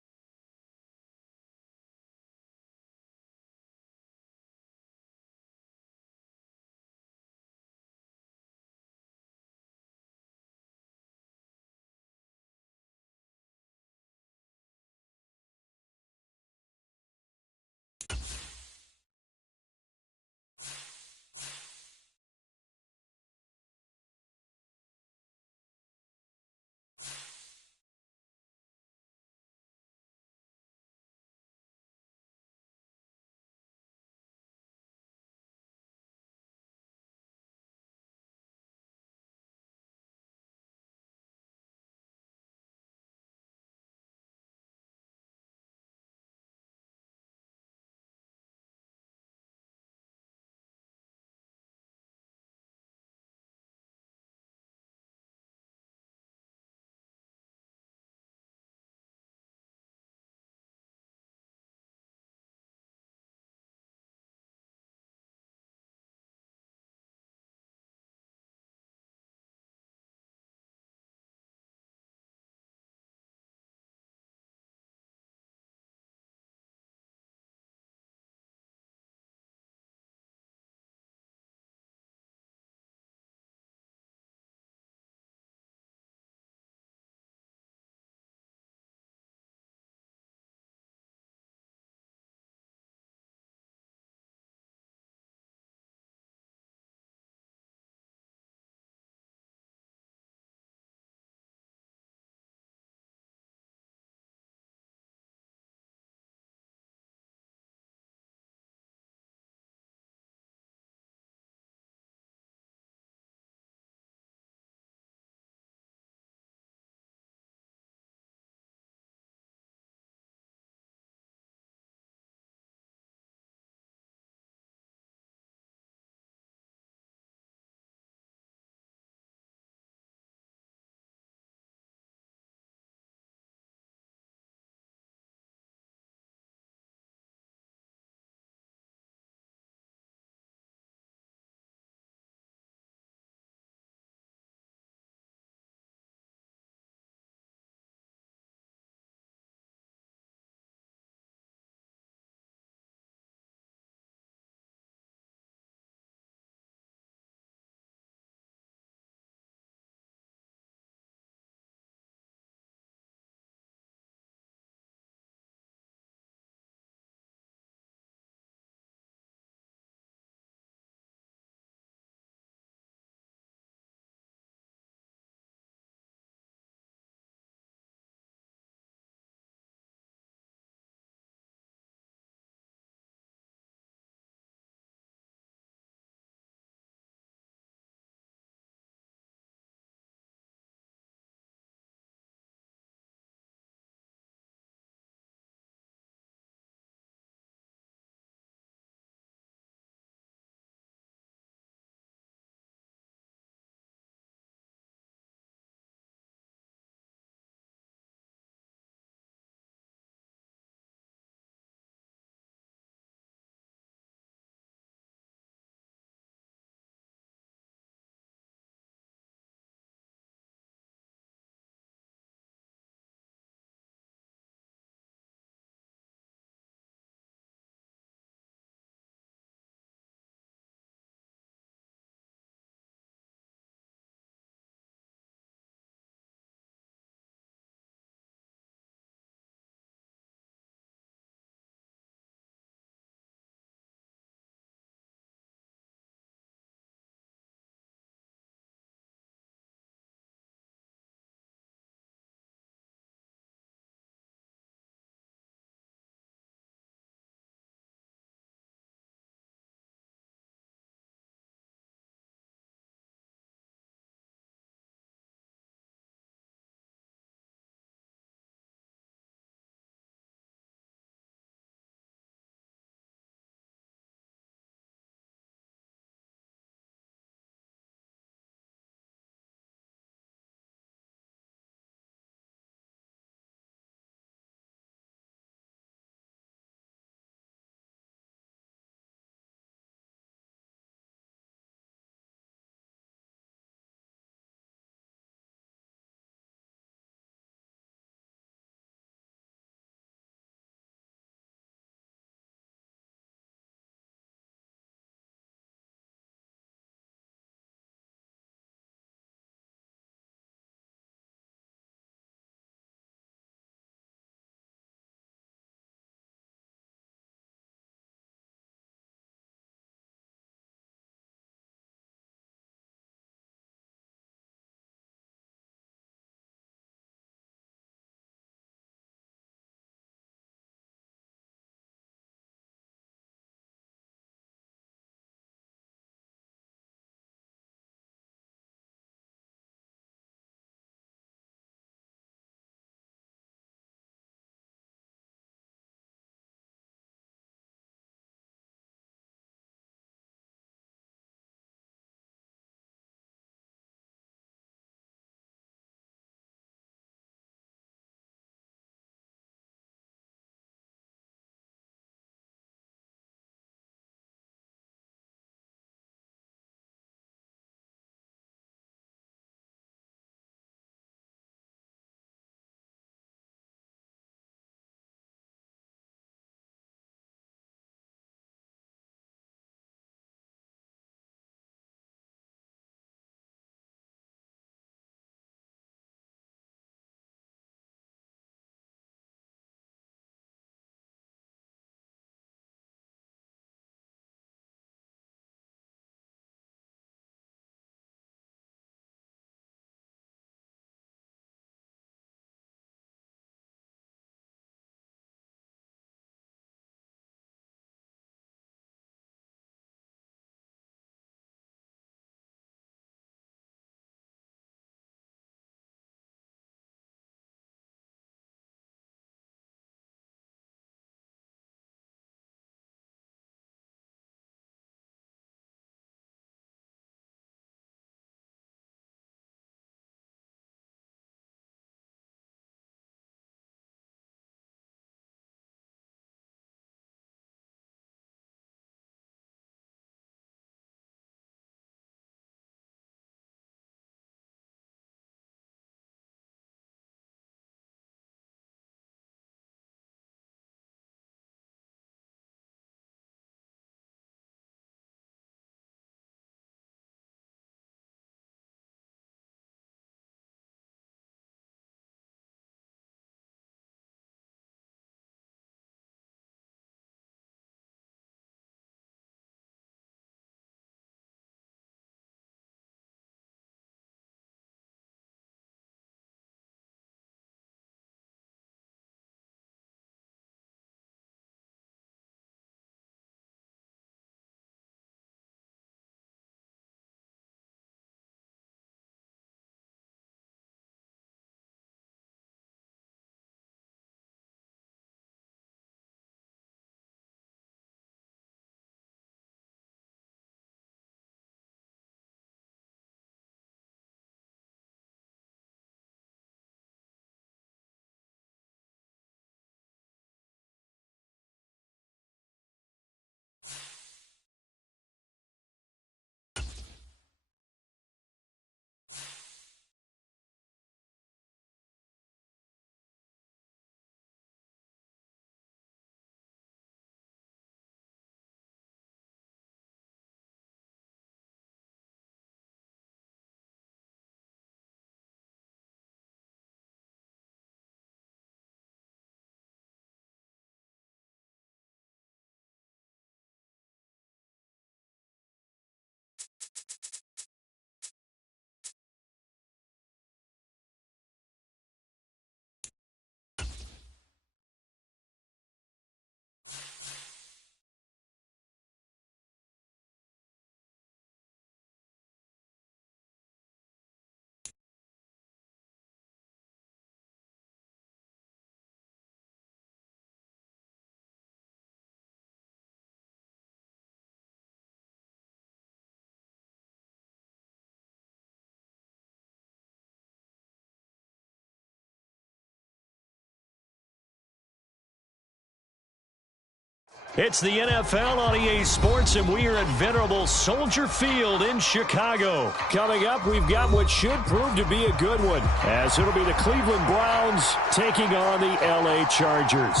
It's the NFL on EA Sports, and we are at venerable Soldier Field in Chicago. Coming up, we've got what should prove to be a good one, as it'll be the Cleveland Browns taking on the LA Chargers.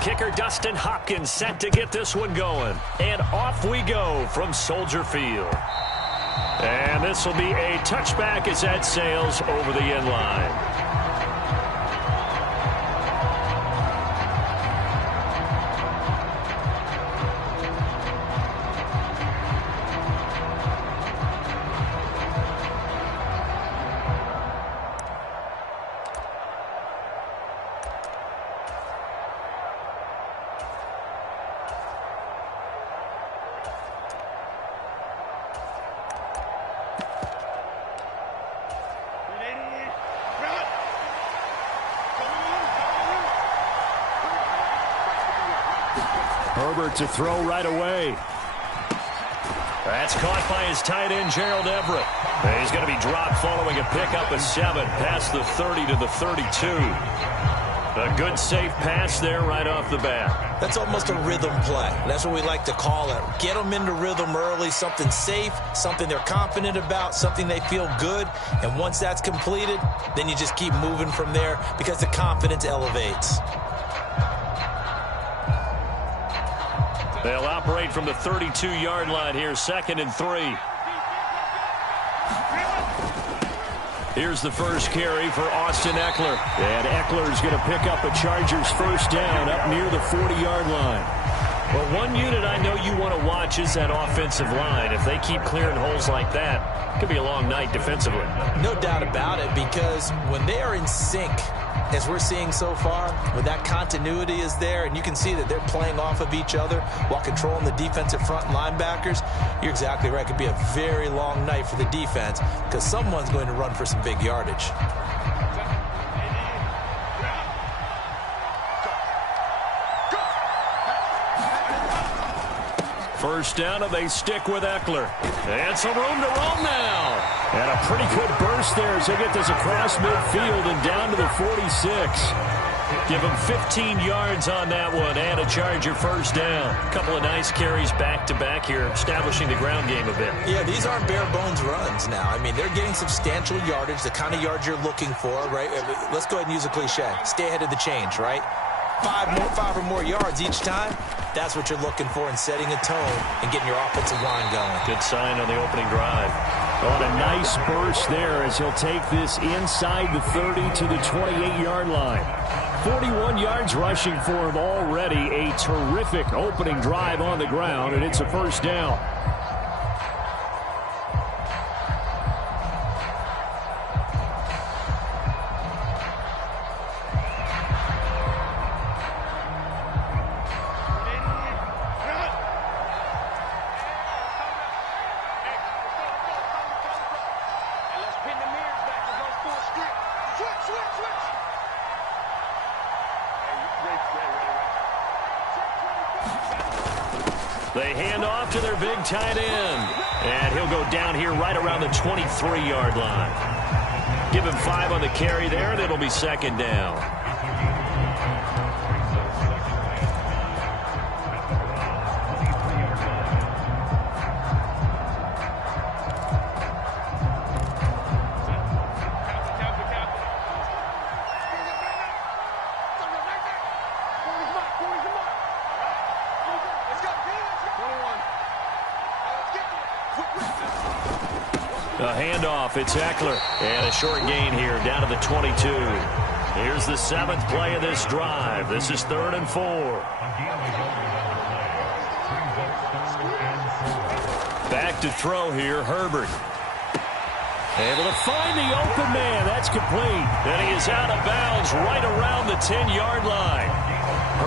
Kicker Dustin Hopkins set to get this one going. And off we go from Soldier Field. And this will be a touchback as that sails over the end line. Herbert to throw right away. That's caught by his tight end, Gerald Everett. He's going to be dropped following a pickup of 7 past the 30 to the 32. A good, safe pass there right off the bat. That's almost a rhythm play. That's what we like to call it. Get them into rhythm early, something safe, something they're confident about, something they feel good. And once that's completed, then you just keep moving from there because the confidence elevates. They'll operate from the 32-yard line here, 2nd and 3. Here's the first carry for Austin Ekeler. And Eckler's going to pick up a Chargers first down up near the 40-yard line. Well, one unit I know you want to watch is that offensive line. If they keep clearing holes like that, it could be a long night defensively. No doubt about it, because when they are in sync, as we're seeing so far, when that continuity is there and you can see that they're playing off of each other while controlling the defensive front linebackers, you're exactly right. It could be a very long night for the defense because someone's going to run for some big yardage. First down, and they stick with Ekeler. And some room to roam now. And a pretty good burst there as they get this across midfield and down to the 46. Give them 15 yards on that one and a Charger first down. A couple of nice carries back-to-back here, establishing the ground game a bit. Yeah, these aren't bare-bones runs now. I mean, they're getting substantial yardage, the kind of yards you're looking for, right? Let's go ahead and use a cliche. Stay ahead of the change, right? 5 or more yards each time. That's what you're looking for in setting a tone and getting your offensive line going. Good sign on the opening drive. On a nice burst there as he'll take this inside the 30 to the 28-yard line. 41 yards rushing for him already. A terrific opening drive on the ground, and it's a first down. They hand off to their big tight end. And he'll go down here right around the 23-yard line. Give him 5 on the carry there, and it'll be second down. A handoff, it's Ekeler. And a short gain here, down to the 22. Here's the 7th play of this drive. This is 3rd and 4. Back to throw here, Herbert. Able to find the open man. That's complete. And he is out of bounds right around the 10-yard line.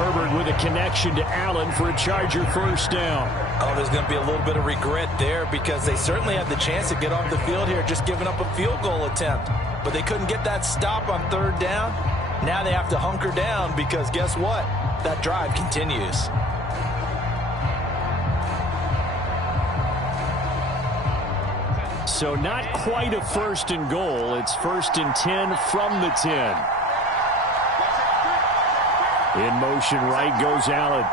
Herbert with a connection to Allen for a Charger first down. Oh, there's going to be a little bit of regret there because they certainly had the chance to get off the field here, just giving up a field goal attempt. But they couldn't get that stop on third down. Now they have to hunker down because guess what? That drive continues. So not quite a first and goal. It's first and 10 from the 10. In motion right goes Allen.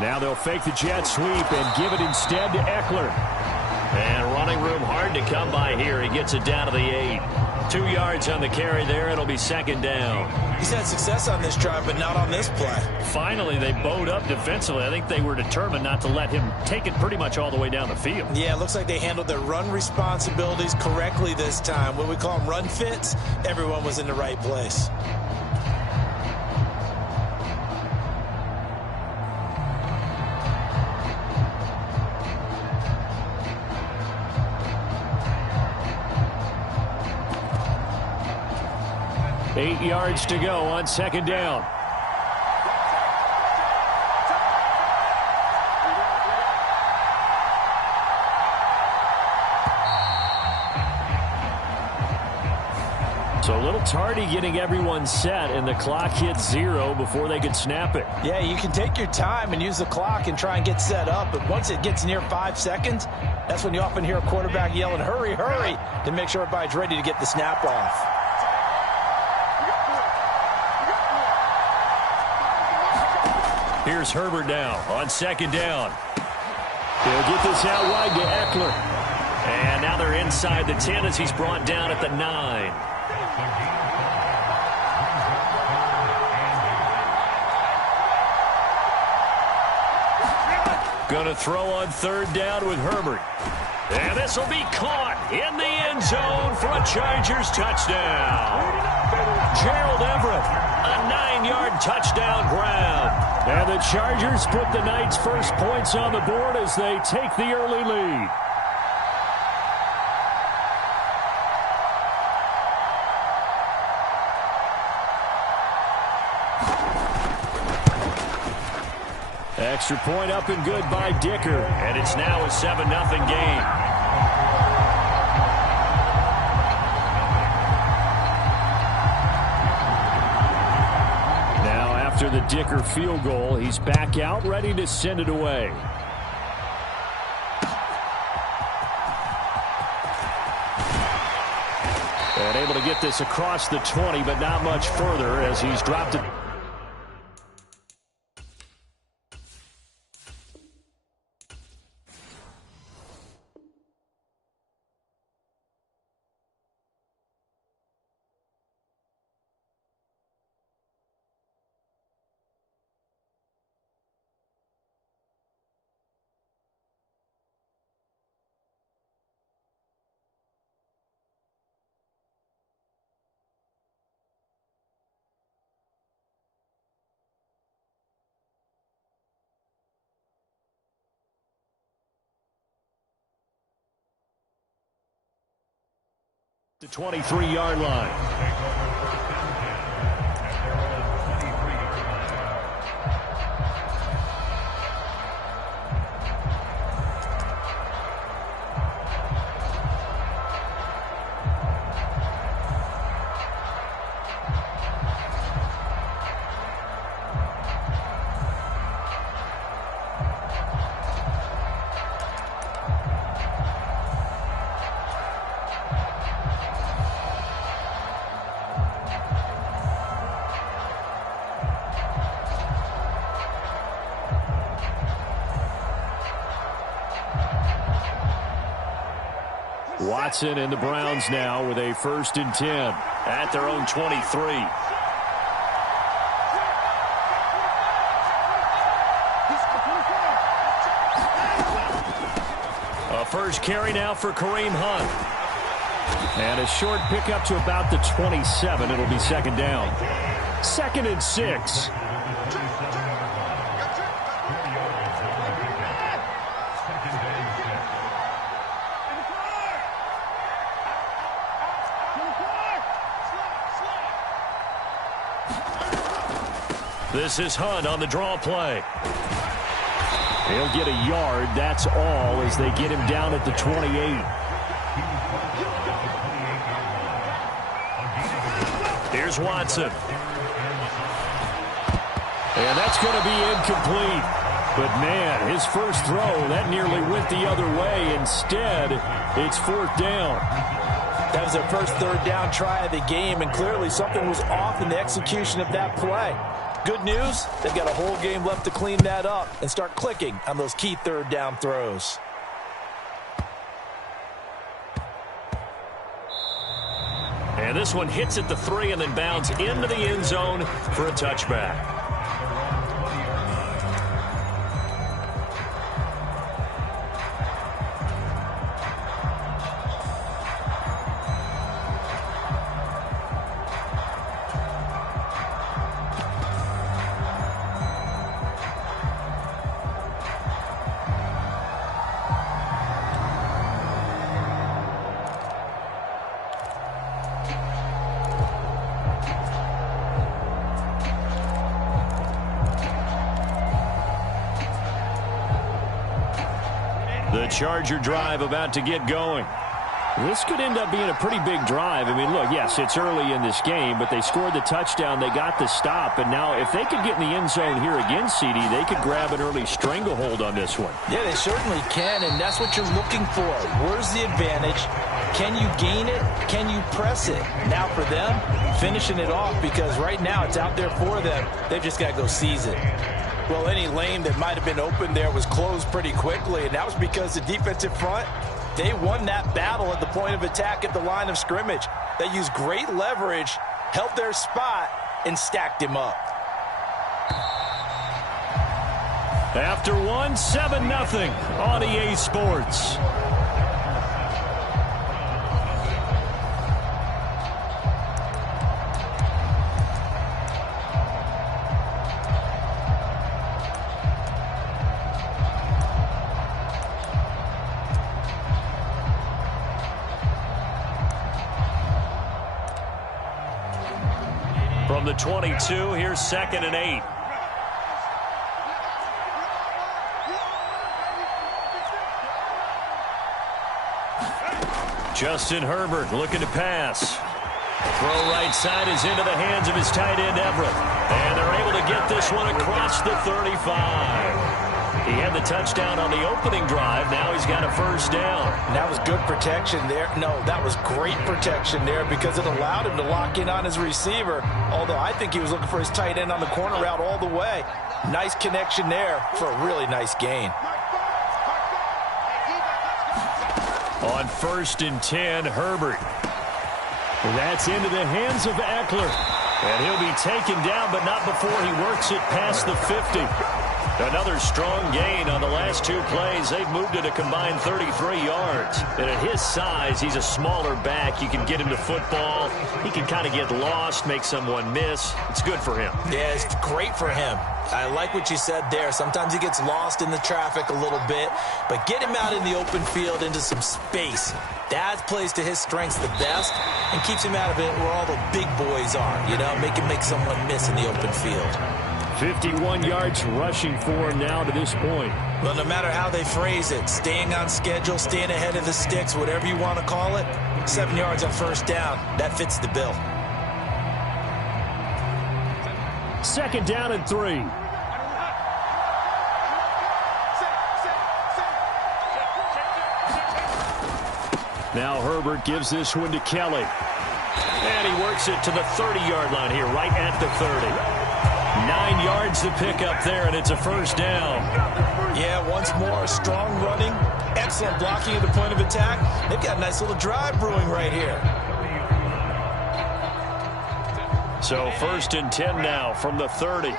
Now they'll fake the jet sweep and give it instead to Eckler. And running room hard to come by here. He gets it down to the 8. 2 yards on the carry there. It'll be second down. He's had success on this drive, but not on this play. Finally, they bowed up defensively. I think they were determined not to let him take it pretty much all the way down the field. Yeah, it looks like they handled their run responsibilities correctly this time. What we call them run fits, everyone was in the right place. Eight yards to go on second down. So a little tardy getting everyone set, and the clock hits 0 before they could snap it. Yeah, you can take your time and use the clock and try and get set up, but once it gets near 5 seconds, that's when you often hear a quarterback yelling, hurry, hurry, to make sure everybody's ready to get the snap off. Here's Herbert now on second down. He'll get this out wide to Eckler. And now they're inside the 10 as he's brought down at the 9. Gonna throw on third down with Herbert. And this will be caught in the end zone for a Chargers touchdown. Gerald Everett, a 9-yard touchdown grab. And the Chargers put the Knights' first points on the board as they take the early lead. Extra point up and good by Dicker. And it's now a 7-0 game. After the Dicker field goal, he's back out, ready to send it away. And able to get this across the 20, but not much further as he's dropped it. The 23-yard line. Watson and the Browns now with a 1st and 10 at their own 23. A first carry now for Kareem Hunt. And a short pickup to about the 27. It'll be second down. 2nd and 6. This is Hunt on the draw play. He'll get a yard, that's all, as they get him down at the 28. Here's Watson. And that's going to be incomplete. But, man, his first throw, that nearly went the other way. Instead, it's 4th down. That was their first 3rd down try of the game, and clearly something was off in the execution of that play. Good news, they've got a whole game left to clean that up and start clicking on those key 3rd down throws. And this one hits at the 3 and then bounds into the end zone for a touchback. The Charger drive about to get going. This could end up being a pretty big drive. I mean, look, yes, it's early in this game, but they scored the touchdown. They got the stop. And now if they could get in the end zone here again, CD, they could grab an early stranglehold on this one. Yeah, they certainly can, and that's what you're looking for. Where's the advantage? Can you gain it? Can you press it? Now for them, finishing it off, because right now it's out there for them. They've just got to go seize it. Well, any lane that might have been open there was closed pretty quickly, and that was because the defensive front, they won that battle at the point of attack at the line of scrimmage. They used great leverage, held their spot, and stacked him up. After one, 7-0 on EA Sports. From the 22, here's 2nd and 8. Justin Herbert looking to pass. Throw right side is into the hands of his tight end, Everett. And they're able to get this one across the 35. He had the touchdown on the opening drive. Now he's got a 1st down. And that was good protection there. No, that was great protection there because it allowed him to lock in on his receiver. Although I think he was looking for his tight end on the corner route all the way. Nice connection there for a really nice gain. On 1st and 10, Herbert. That's into the hands of Eckler. And he'll be taken down, but not before he works it past the 50. Another strong gain on the last 2 plays. They've moved it a combined 33 yards. And at his size, he's a smaller back. You can get him to football. He can kind of get lost, make someone miss. It's good for him. Yeah, it's great for him. I like what you said there. Sometimes he gets lost in the traffic a little bit, but get him out in the open field into some space. That plays to his strengths the best and keeps him out of it where all the big boys are, you know, make someone miss in the open field. 51 yards rushing for him now to this point. Well, no matter how they phrase it, staying on schedule, staying ahead of the sticks, whatever you want to call it, 7 yards on 1st down, that fits the bill. 2nd down and 3. Now Herbert gives this one to Kelly. And he works it to the 30-yard line here, right at the 30. 9 yards to pick up there, and it's a 1st down. Yeah, once more, strong running, excellent blocking at the point of attack. They've got a nice little drive brewing right here. So 1st and 10 now from the 30.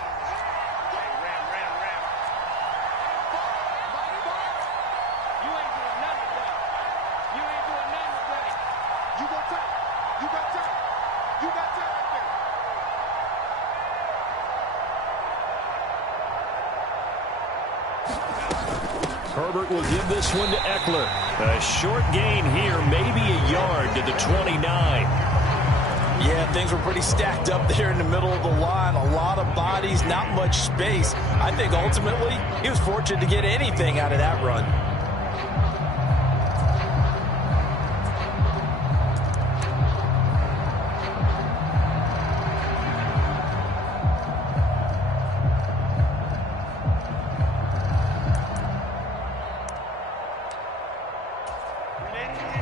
Herbert will give this one to Eckler. A short gain here, maybe a yard to the 29. Yeah, things were pretty stacked up there in the middle of the line. A lot of bodies, not much space. I think ultimately he was fortunate to get anything out of that run.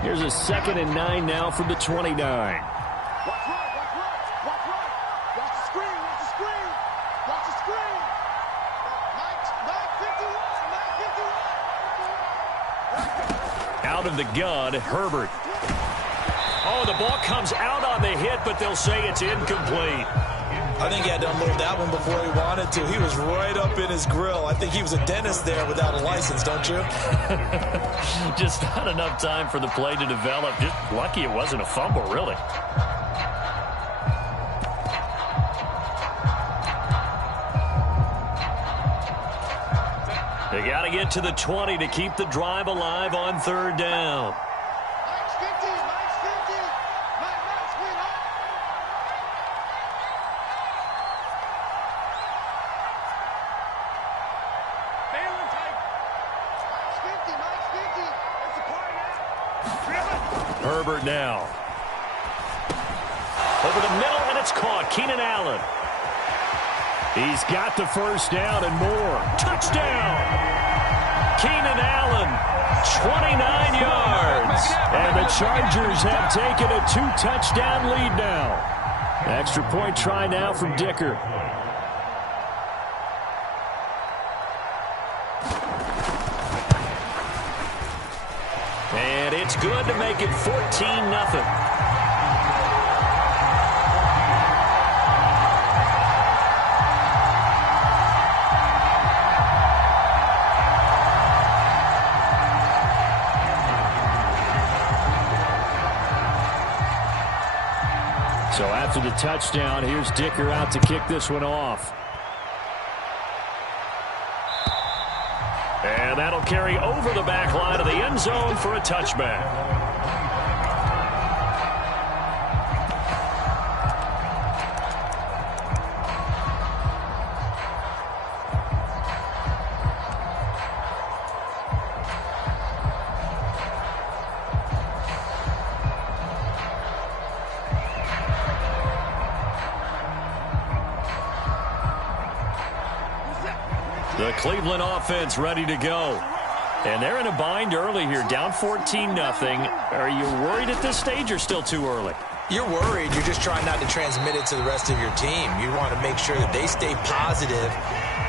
Here's a 2nd and 9 now from the 29. Watch right, watch right, watch right. Watch the screen, watch the screen. Watch the screen. 9:51. Out of the gun, Herbert. Oh, the ball comes out on the hit, but they'll say it's incomplete. I think he had to unload that one before he wanted to. He was right up in his grill. I think he was a dentist there without a license, don't you? Just not enough time for the play to develop. Just lucky it wasn't a fumble, really. They got to get to the 20 to keep the drive alive on 3rd down. Max 50, Max 50. Max, win up. Bailing tight. Max 50, Max 50. It's a party now. Herbert now. Over the middle, and it's caught. Keenan Allen. He's got the 1st down and more. Touchdown! Keenan Allen, 29 yards. And the Chargers have taken a 2-touchdown lead now. Extra point try now from Dicker. And it's good to make it 14-0. So after the touchdown, here's Dicker out to kick this one off. And that'll carry over the back line of the end zone for a touchback. The Cleveland offense ready to go. And they're in a bind early here, down 14-0. Are you worried at this stage or still too early? You're worried. You're just trying not to transmit it to the rest of your team. You want to make sure that they stay positive.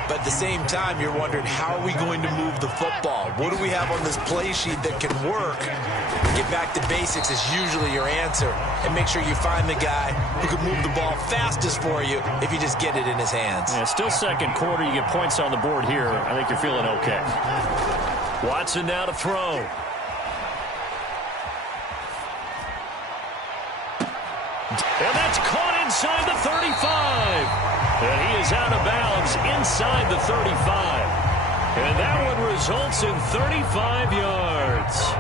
But at the same time, you're wondering, how are we going to move the football? What do we have on this play sheet that can work? Get back to basics is usually your answer. And make sure you find the guy who can move the ball fastest for you if you just get it in his hands. Yeah, still 2nd quarter. You get points on the board here. I think you're feeling okay. Watson now to throw. And that's caught inside the 35. And he is out of bounds inside the 35. And that one results in 35 yards.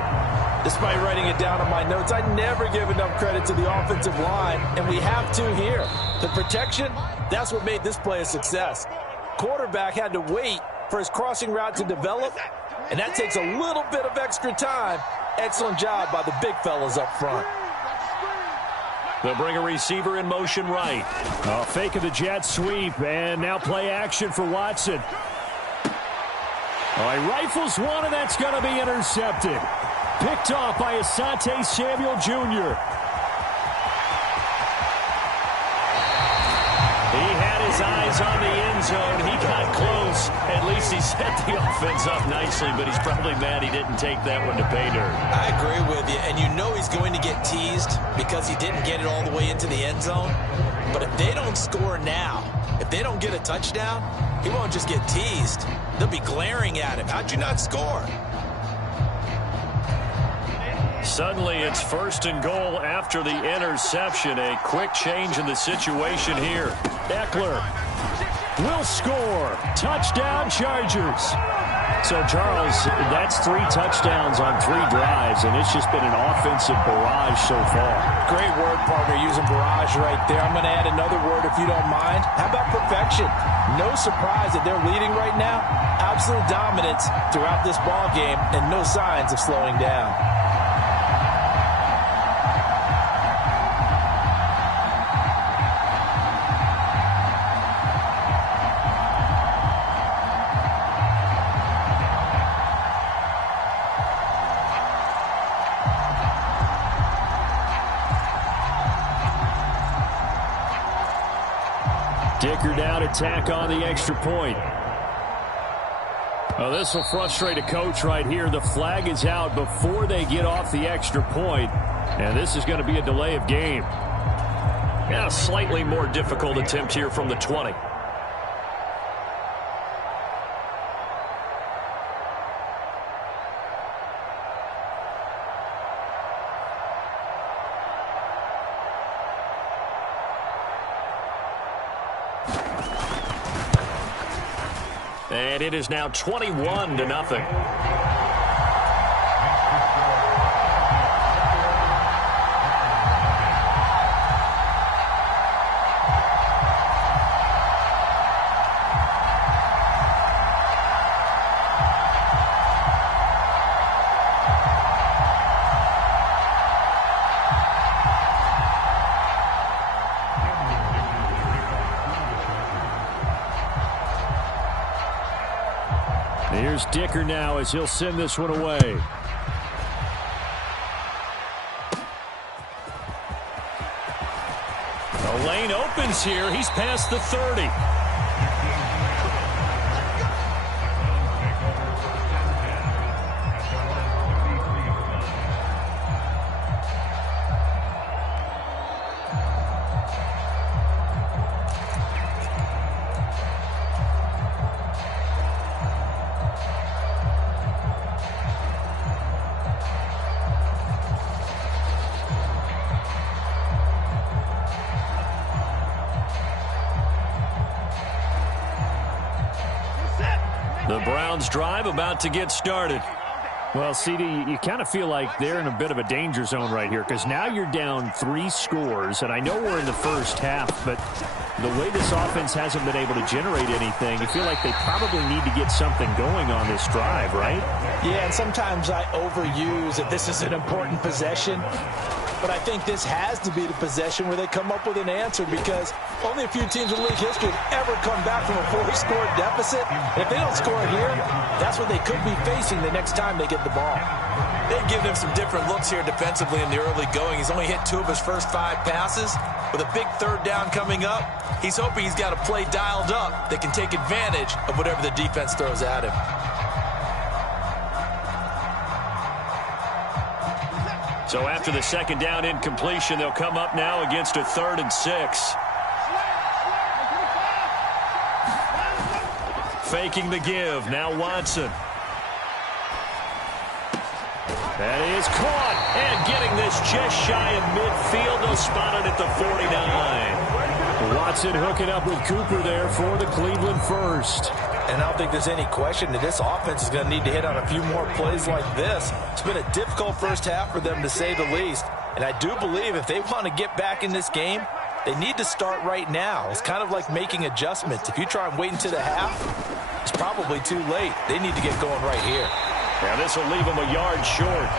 Despite writing it down on my notes, I never give enough credit to the offensive line, and we have to here. The protection, that's what made this play a success. Quarterback had to wait for his crossing route to develop, and that takes a little bit of extra time. Excellent job by the big fellas up front. They'll bring a receiver in motion right. Fake of the jet sweep, and now play action for Watson. All right, rifles one, and that's going to be intercepted. Picked off by Asante Samuel Jr. He had his eyes on the end zone. He got close. At least he set the offense up nicely, but he's probably mad he didn't take that one to pay dirt. I agree with you, and you know he's going to get teased because he didn't get it all the way into the end zone. But if they don't score now, if they don't get a touchdown, he won't just get teased. They'll be glaring at him. How'd you not score? Suddenly it's 1st and goal after the interception. A quick change in the situation here. Eckler will score. Touchdown, Chargers. So, Charles, that's 3 touchdowns on 3 drives, and it's just been an offensive barrage so far. Great word, partner, using barrage right there. I'm going to add another word if you don't mind. How about perfection? No surprise that they're leading right now. Absolute dominance throughout this ball game and no signs of slowing down. Dicker down to tack on the extra point. Well, this will frustrate a coach right here. The flag is out before they get off the extra point, and this is going to be a delay of game. Yeah, a slightly more difficult attempt here from the 20. And it is now 21-0. Here's Dicker now as he'll send this one away. The lane opens here. He's past the 30. The Browns drive about to get started. Well, CD, you kind of feel like they're in a bit of a danger zone right here because now you're down 3 scores, and I know we're in the first half, but the way this offense hasn't been able to generate anything, you feel like they probably need to get something going on this drive, right? Yeah, and sometimes I overuse that this is an important possession. But I think this has to be the possession where they come up with an answer because only a few teams in league history have ever come back from a 4-score deficit. And if they don't score here, that's what they could be facing the next time they get the ball. They've given him some different looks here defensively in the early going. He's only hit 2 of his first 5 passes. With a big 3rd down coming up, he's hoping he's got a play dialed up that can take advantage of whatever the defense throws at him. So after the 2nd down incompletion, they'll come up now against a 3rd and 6. Faking the give. Now Watson. That is caught. And getting this just shy of midfield. They'll spot it at the 49. Watson hooking up with Cooper there for the Cleveland first. And I don't think there's any question that this offense is going to need to hit on a few more plays like this. It's been a difficult first half for them, to say the least. And I do believe if they want to get back in this game, they need to start right now. It's kind of like making adjustments. If you try and wait until the half, it's probably too late. They need to get going right here. Now this will leave them a yard short.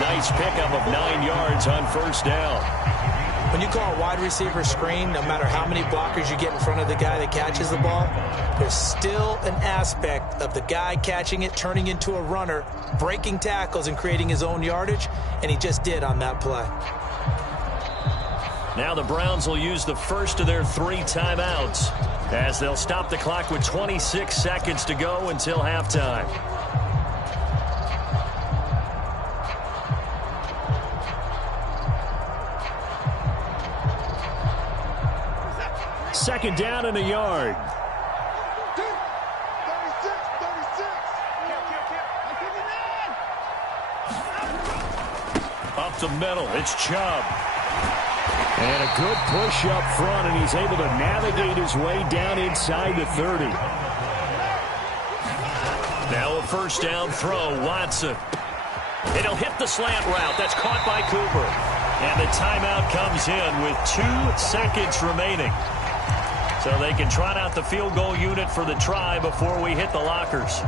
Nice pickup of 9 yards on 1st down. When you call a wide receiver screen, no matter how many blockers you get in front of the guy that catches the ball, there's still an aspect of the guy catching it, turning into a runner, breaking tackles and creating his own yardage, and he just did on that play. Now the Browns will use the first of their 3 timeouts as they'll stop the clock with 26 seconds to go until halftime. Second down and a yard. 36. Up the middle, it's Chubb. And a good push up front, and he's able to navigate his way down inside the 30. Now a first down throw, Watson. And he'll hit the slant route. That's caught by Cooper. And the timeout comes in with 2 seconds remaining. So they can trot out the field goal unit for the try before we hit the lockers.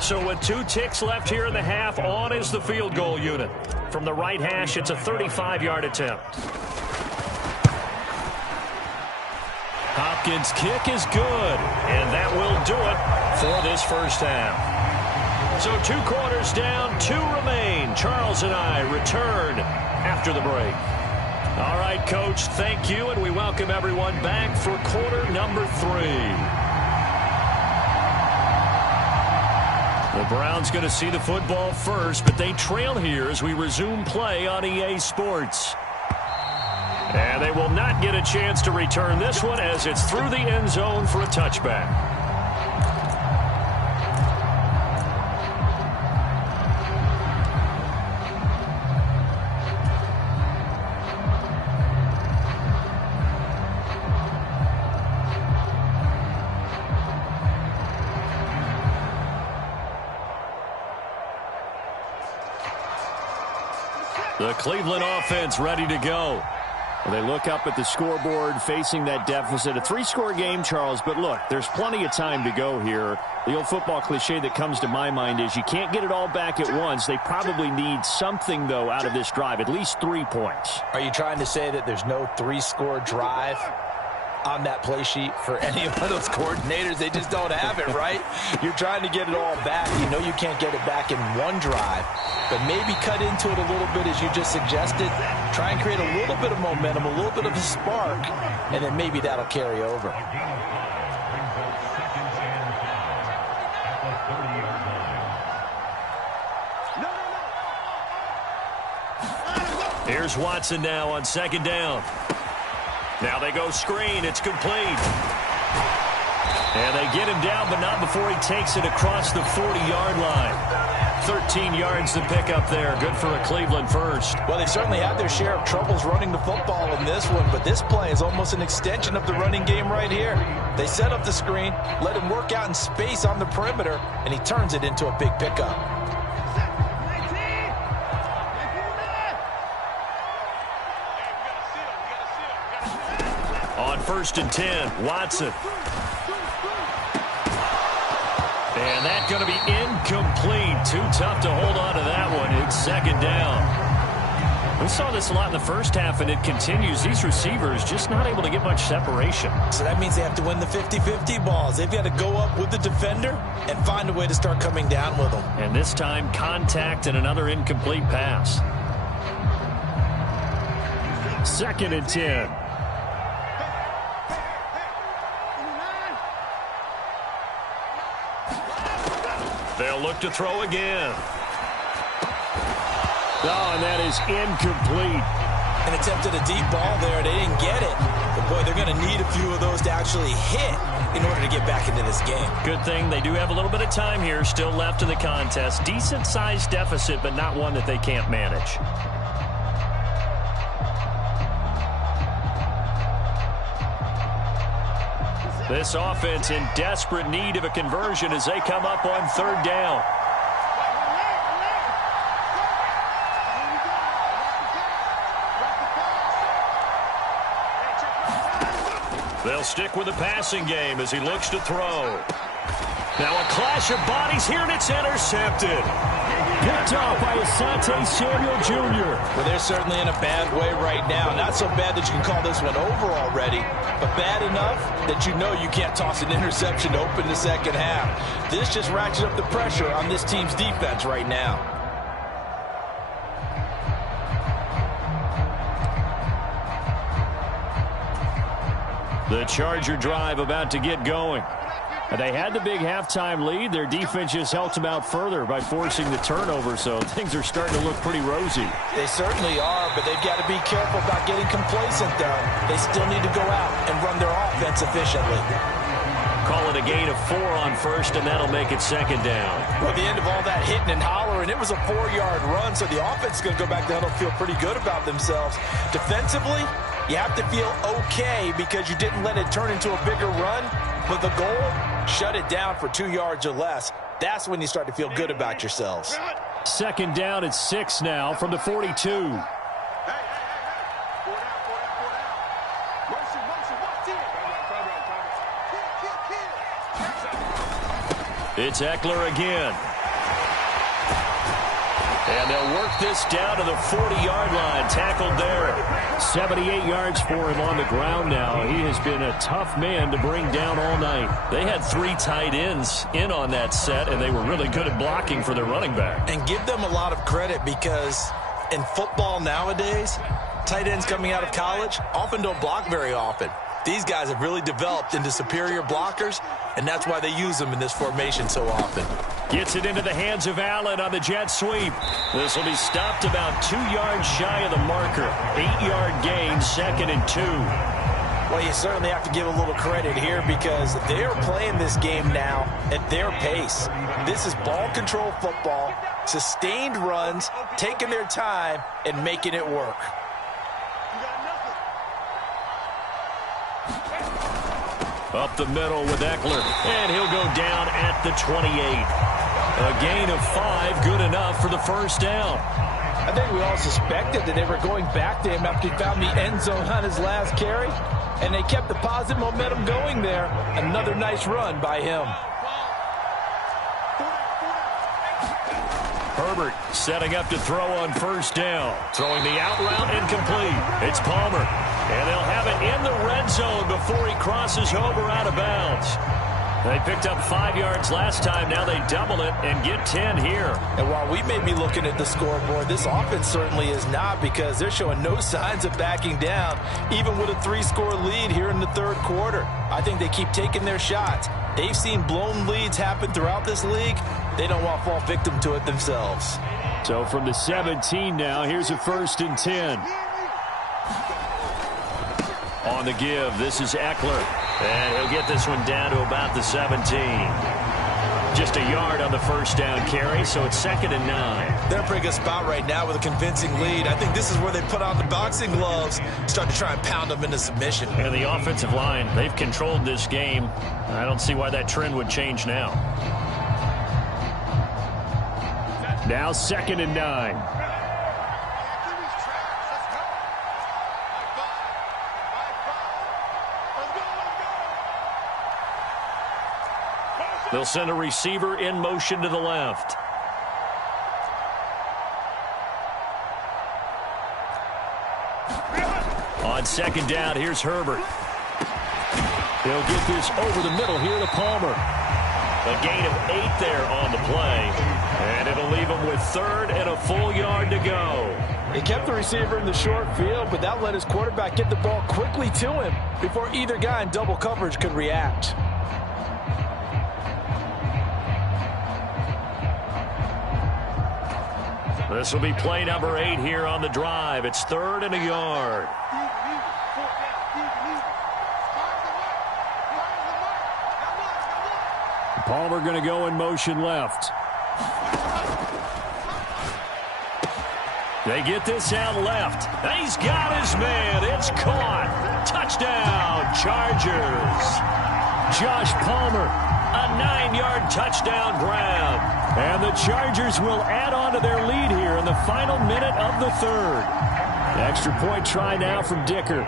So with 2 ticks left here in the half, on is the field goal unit. From the right hash, it's a 35-yard attempt. Hopkins' kick is good, and that will do it for this first half. So 2 quarters down, 2 remain. Charles and I return after the break. All right, Coach, thank you, and we welcome everyone back for quarter number 3. The Browns going to see the football first, but they trail here as we resume play on EA Sports. And they will not get a chance to return this one as it's through the end zone for a touchback. The Cleveland offense ready to go. Well, they look up at the scoreboard facing that deficit. A 3-score game, Charles, but look, there's plenty of time to go here. The old football cliche that comes to my mind is you can't get it all back at once. They probably need something, though, out of this drive, at least 3 points. Are you trying to say that there's no 3-score drive on that play sheet for any of those coordinators? They just don't have it, right? You're trying to get it all back. You know you can't get it back in one drive, but maybe cut into it a little bit as you just suggested. Try and create a little bit of momentum, a little bit of a spark, and then maybe that'll carry over. Here's Watson now on second down. Now they go screen. It's complete. And they get him down, but not before he takes it across the 40-yard line. 13 yards to pick up there. Good for a Cleveland first. Well, they certainly had their share of troubles running the football in this one, but this play is almost an extension of the running game right here. They set up the screen, let him work out in space on the perimeter, and he turns it into a big pickup. On 1st and 10, Watson. And that's going to be incomplete. Too tough to hold on to that one. It's second down. We saw this a lot in the first half, and it continues. These receivers just not able to get much separation. So that means they have to win the 50-50 balls. They've got to go up with the defender and find a way to start coming down with them. And this time, contact and another incomplete pass. 2nd and 10. They'll look to throw again. Oh, and that is incomplete. And attempted a deep ball there. They didn't get it. But, boy, they're going to need a few of those to actually hit in order to get back into this game. Good thing they do have a little bit of time here still left in the contest. Decent-sized deficit, but not one that they can't manage. This offense in desperate need of a conversion as they come up on 3rd down. They'll stick with the passing game as he looks to throw. Now a clash of bodies here, and it's intercepted. Picked off by Asante Samuel Jr. Well, they're certainly in a bad way right now. Not so bad that you can call this one over already, but bad enough that you know you can't toss an interception to open the second half. This just ratchets up the pressure on this team's defense right now. The Charger drive about to get going. They had the big halftime lead. Their defense just helped them out further by forcing the turnover, so things are starting to look pretty rosy. They certainly are, but they've got to be careful about getting complacent, though. They still need to go out and run their offense efficiently. call it a gain of 4 on first, and that'll make it second down. Well, at the end of all that hitting and hollering, it was a 4-yard run, so the offense is going to go back down and feel pretty good about themselves. Defensively, you have to feel okay because you didn't let it turn into a bigger run, but the goal, shut it down for 2 yards or less. That's when you start to feel good about yourselves. Second down at 6 now from the 42. It's Eckler again. And they'll work this down to the 40-yard line. Tackled there. 78 yards for him on the ground now. He has been a tough man to bring down all night. They had 3 tight ends in on that set, and they were really good at blocking for their running back. And give them a lot of credit because in football nowadays, tight ends coming out of college often don't block very often. These guys have really developed into superior blockers, and that's why they use them in this formation so often. Gets it into the hands of Allen on the jet sweep. This will be stopped about 2 yards shy of the marker. 8-yard gain, 2nd and 2. Well, you certainly have to give a little credit here because they're playing this game now at their pace. This is ball control football, sustained runs, taking their time, and making it work. Up the middle with Eckler, and he'll go down at the 28. A gain of 5, good enough for the first down. I think we all suspected that they were going back to him after he found the end zone on his last carry, and they kept the positive momentum going there. Another nice run by him. Herbert setting up to throw on first down. Throwing the out route incomplete. It's Palmer. And they'll have it in the red zone before he crosses over out of bounds. They picked up 5 yards last time. Now they double it and get 10 here. And while we may be looking at the scoreboard, this offense certainly is not because they're showing no signs of backing down, even with a 3-score lead here in the third quarter. I think they keep taking their shots. They've seen blown leads happen throughout this league. They don't want to fall victim to it themselves. So from the 17 now, here's a 1st and 10. On the give, this is Eckler. And he'll get this one down to about the 17. Just a yard on the first down carry, so it's 2nd and 9. They're in a pretty good spot right now with a convincing lead. I think this is where they put on the boxing gloves, start to try and pound them into submission. And the offensive line, they've controlled this game. I don't see why that trend would change now. Now 2nd and 9. They'll send a receiver in motion to the left. On 2nd down, here's Herbert. They'll get this over the middle here to Palmer. A gain of 8 there on the play. And it'll leave him with 3rd and a full yard to go. He kept the receiver in the short field, but that let his quarterback get the ball quickly to him before either guy in double coverage could react. This will be play number 8 here on the drive. It's 3rd and a yard. Palmer going to go in motion left. They get this out left. He's got his man. It's caught. Touchdown, Chargers. Josh Palmer. A 9-yard touchdown grab. And the Chargers will add on to their lead here in the final minute of the 3rd. Extra point try now from Dicker.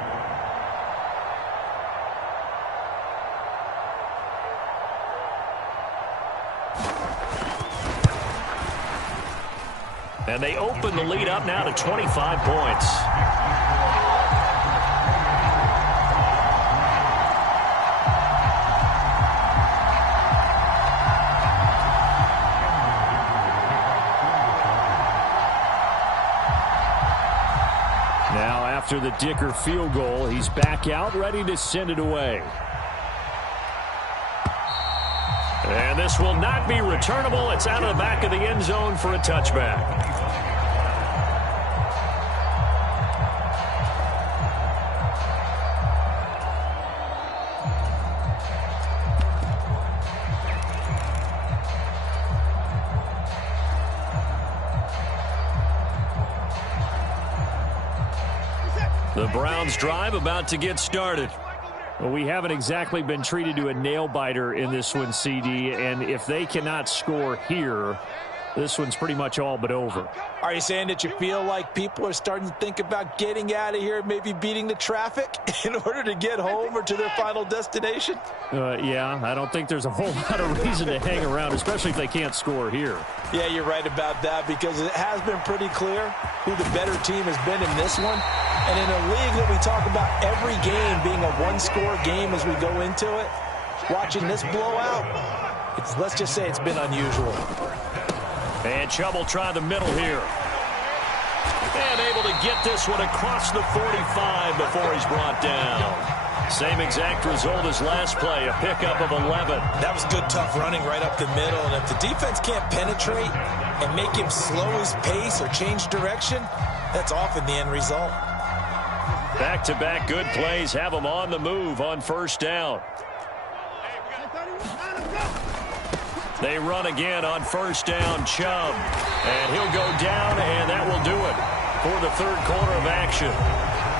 And they open the lead up now to 25 points. Now after the Dicker field goal, he's back out, ready to send it away. And this will not be returnable. It's out of the back of the end zone for a touchback. The Browns drive about to get started. Well, we haven't exactly been treated to a nail-biter in this one, CD, and if they cannot score here, this one's pretty much all but over. Are you saying that you feel like people are starting to think about getting out of here, maybe beating the traffic in order to get home or to their final destination? Yeah, I don't think there's a whole lot of reason to hang around, especially if they can't score here. Yeah, you're right about that because it has been pretty clear who the better team has been in this one. And in a league that we talk about every game being a one-score game as we go into it, watching this blowout, let's just say it's been unusual. And Chubb will try the middle here. And able to get this one across the 45 before he's brought down. Same exact result as last play, a pickup of 11. That was good, tough running right up the middle. And if the defense can't penetrate and make him slow his pace or change direction, that's often the end result. Back-to-back good plays have him on the move on first down. They run again on first down, Chubb. And he'll go down, and that will do it for the third quarter of action.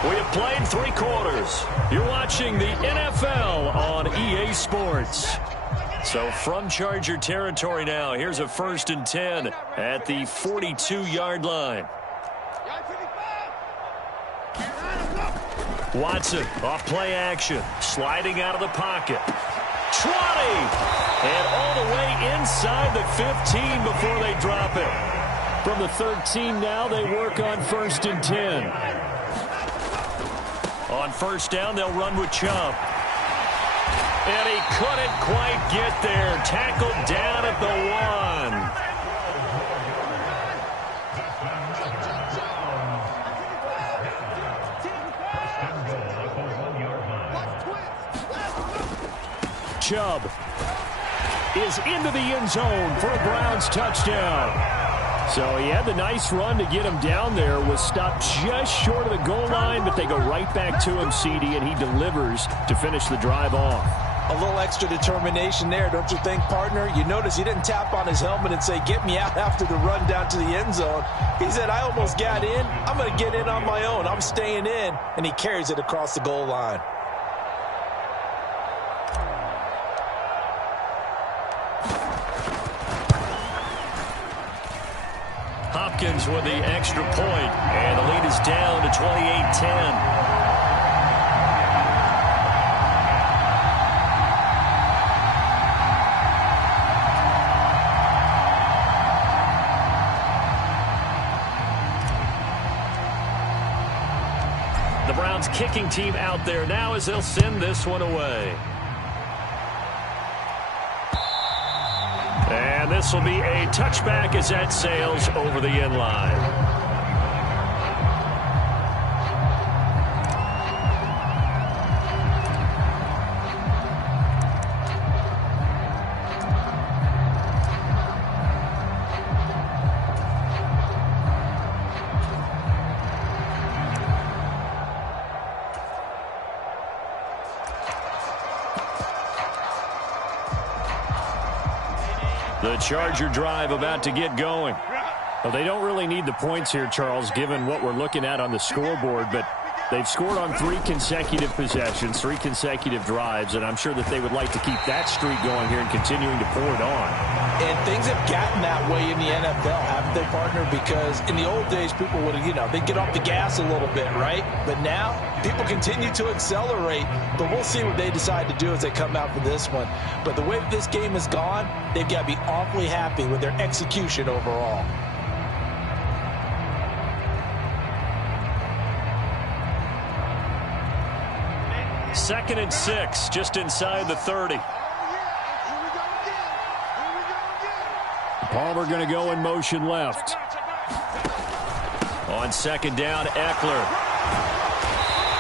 We have played 3 quarters. You're watching the NFL on EA Sports. So from Charger territory now, here's a 1st and 10 at the 42-yard line. Watson off play action, sliding out of the pocket. 20, and all the way inside the 15 before they drop it. From the 13 now, they work on 1st and 10. On first down, they'll run with Chubb. And he couldn't quite get there. Tackled down at the 1. Chubb is into the end zone for a Browns touchdown. So he had the nice run to get him down there, was stopped just short of the goal line, but they go right back to him, CD, and he delivers to finish the drive off. A little extra determination there, don't you think, partner? You notice he didn't tap on his helmet and say, get me out after the run down to the end zone. He said, I almost got in. I'm going to get in on my own. I'm staying in. And he carries it across the goal line. Hopkins with the extra point, and the lead is down to 28-10. The Browns kicking team out there now as they'll send this one away. And this will be a touchback as that sails over the end line. The Charger drive about to get going. Well, they don't really need the points here, Charles, given what we're looking at on the scoreboard, but they've scored on 3 consecutive possessions, 3 consecutive drives, and I'm sure that they would like to keep that streak going here and continuing to pour it on. And things have gotten that way in the NFL, haven't they, partner? Because in the old days, people would, they'd get off the gas a little bit, right? But now, people continue to accelerate, but we'll see what they decide to do as they come out for this one. But the way this game has gone, they've got to be awfully happy with their execution overall. Second and 6, just inside the 30. Palmer going to go in motion left. On second down, Eckler.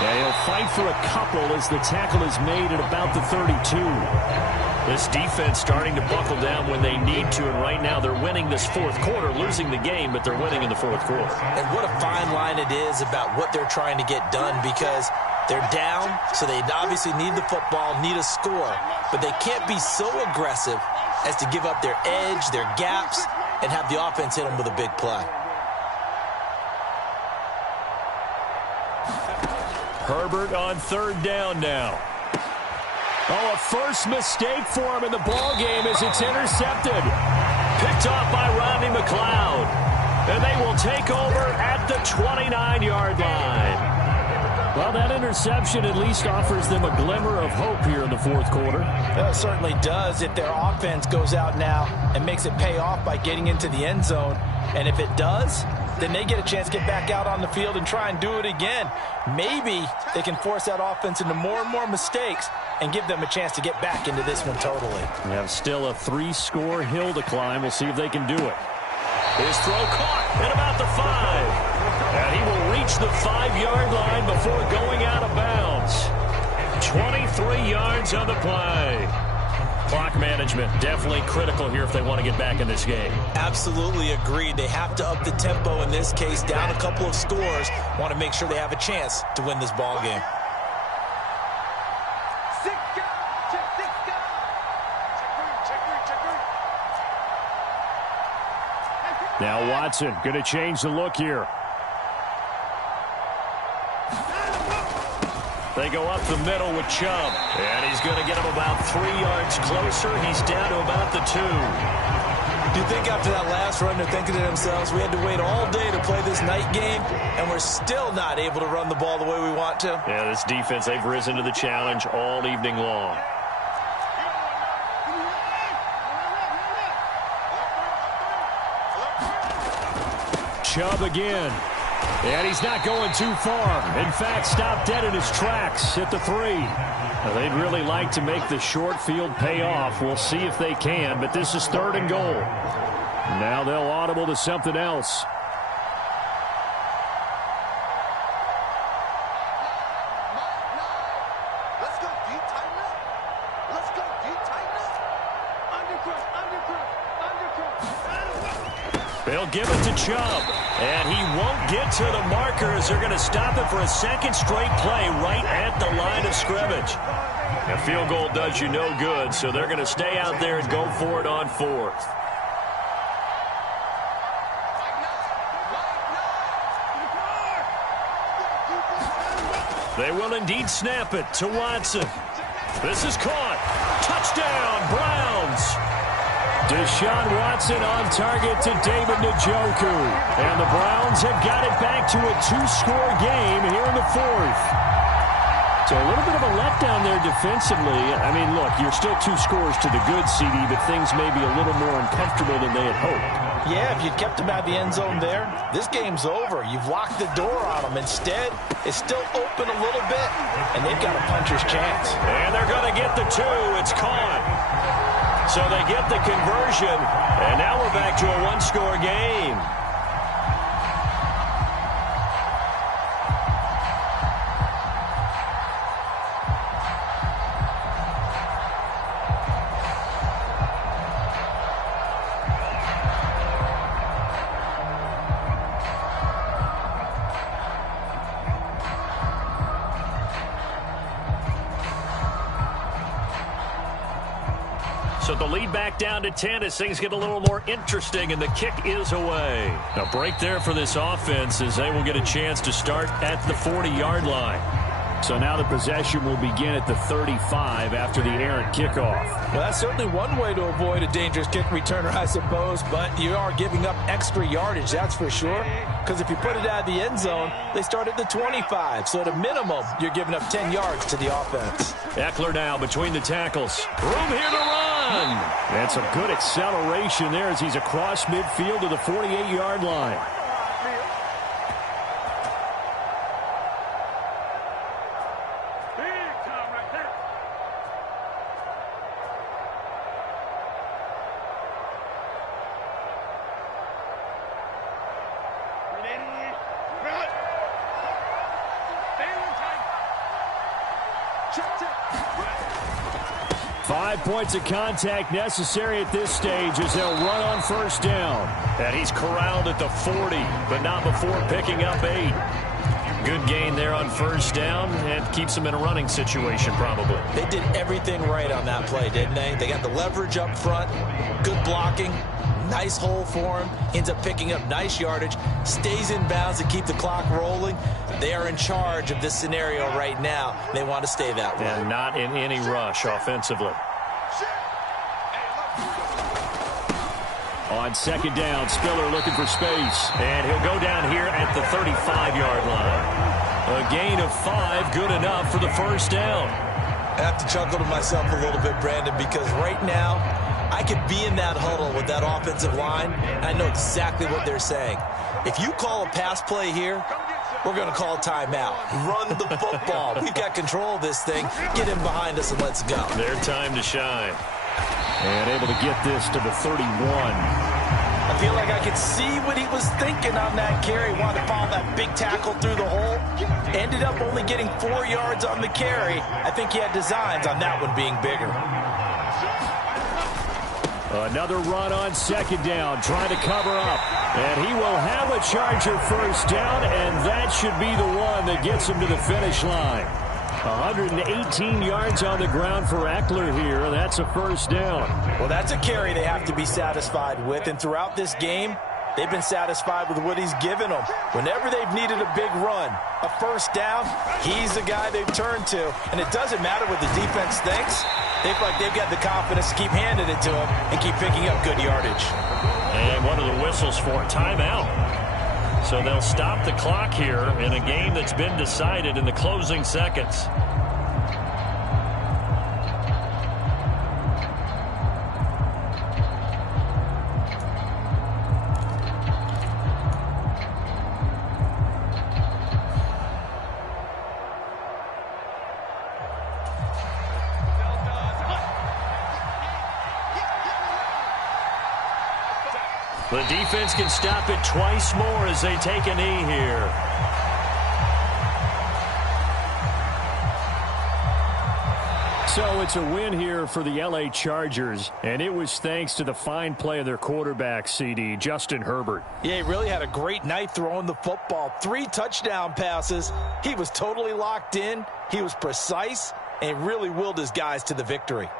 Yeah, he'll fight for a couple as the tackle is made at about the 32. This defense starting to buckle down when they need to, and right now they're winning this fourth quarter, losing the game, but they're winning in the fourth quarter. And what a fine line it is about what they're trying to get done, because they're down, so they obviously need the football, need a score, but they can't be so aggressive as to give up their edge, their gaps, and have the offense hit them with a big play. Herbert on third down now. Oh, a first mistake for him in the ball game as it's intercepted. Picked off by Rodney McLeod. And they will take over at the 29-yard line. Well, that interception at least offers them a glimmer of hope here in the fourth quarter. It certainly does if their offense goes out now and makes it pay off by getting into the end zone. And if it does, then they get a chance to get back out on the field and try and do it again. Maybe they can force that offense into more and more mistakes and give them a chance to get back into this one totally. We have still a 3-score hill to climb. We'll see if they can do it. His throw caught at about the 5. And he will reach the 5-yard line before going out of bounds. 23 yards on the play. Clock management definitely critical here if they want to get back in this game. Absolutely agreed. They have to up the tempo in this case, down a couple of scores. Want to make sure they have a chance to win this ball game. Now Watson going to change the look here. They go up the middle with Chubb. And he's going to get him about 3 yards closer. He's down to about the 2. Do you think after that last run they're thinking to themselves, we had to wait all day to play this night game, and we're still not able to run the ball the way we want to? Yeah, this defense, they've risen to the challenge all evening long. Chubb again. And he's not going too far. In fact, stopped dead in his tracks at the 3. Now, they'd really like to make the short field pay off. We'll see if they can, but this is 3rd and goal. Now they'll audible to something else. Let's go deep, tighten up. Let's go deep, tighten up. Undercross. They'll give it to Chubb. And he won't get to the markers. They're going to stop it for a second straight play right at the line of scrimmage. A field goal does you no good, so they're going to stay out there and go for it on 4th. They will indeed snap it to Watson. This is caught. Touchdown, Browns. Deshaun Watson on target to David Njoku. And the Browns have got it back to a 2-score game here in the 4th. So a little bit of a letdown there defensively. I mean, look, you're still 2 scores to the good, CD, but things may be a little more uncomfortable than they had hoped. Yeah, if you'd kept them out of the end zone there, this game's over. You've locked the door on them. Instead, it's still open a little bit, and they've got a puncher's chance. And they're going to get the 2. It's caught. So they get the conversion, and now we're back to a 1-score game. So the lead back down to 10 as things get a little more interesting, and the kick is away. A break there for this offense as they will get a chance to start at the 40-yard line. So now the possession will begin at the 35 after the errant kickoff. Well, that's certainly one way to avoid a dangerous kick returner, I suppose, but you are giving up extra yardage, that's for sure. Because if you put it out of the end zone, they start at the 25. So at a minimum, you're giving up 10 yards to the offense. Eckler now between the tackles. Room here to run. That's a good acceleration there as he's across midfield to the 48-yard line. Points of contact necessary at this stage as they'll run on first down. And he's corralled at the 40, but not before picking up 8. Good gain there on first down and keeps them in a running situation probably. They did everything right on that play, didn't they? They got the leverage up front, good blocking, Nice hole for him. Ends up picking up nice yardage. Stays in bounds to keep the clock rolling. They are in charge of this scenario right now. They want to stay that way. And not in any rush offensively. On second down, Spiller looking for space. And he'll go down here at the 35-yard line. A gain of 5, good enough for the first down. I have to chuckle to myself a little bit, Brandon, because right now I could be in that huddle with that offensive line, and I know exactly what they're saying. If you call a pass play here, we're going to call a timeout. Run the football. We've got control of this thing. Get him behind us and let's go. Their time to shine. And able to get this to the 31. I feel like I could see what he was thinking on that carry. Wanted to follow that big tackle through the hole. Ended up only getting 4 yards on the carry. I think he had designs on that one being bigger. Another run on second down, trying to cover up. And he will have a Charger first down, and that should be the one that gets him to the finish line. 118 yards on the ground for Eckler here. That's a first down. Well, that's a carry they have to be satisfied with. And throughout this game, they've been satisfied with what he's given them. Whenever they've needed a big run, a first down, he's the guy they've turned to. And it doesn't matter what the defense thinks. They feel like they've got the confidence to keep handing it to him and keep picking up good yardage. And one of the whistles for a timeout. So they'll stop the clock here in a game that's been decided in the closing seconds. The defense can stop it twice more as they take a knee here. So it's a win here for the L.A. Chargers, and it was thanks to the fine play of their quarterback, CD, Justin Herbert. Yeah, he really had a great night throwing the football. 3 touchdown passes. He was totally locked in. He was precise, and he really willed his guys to the victory.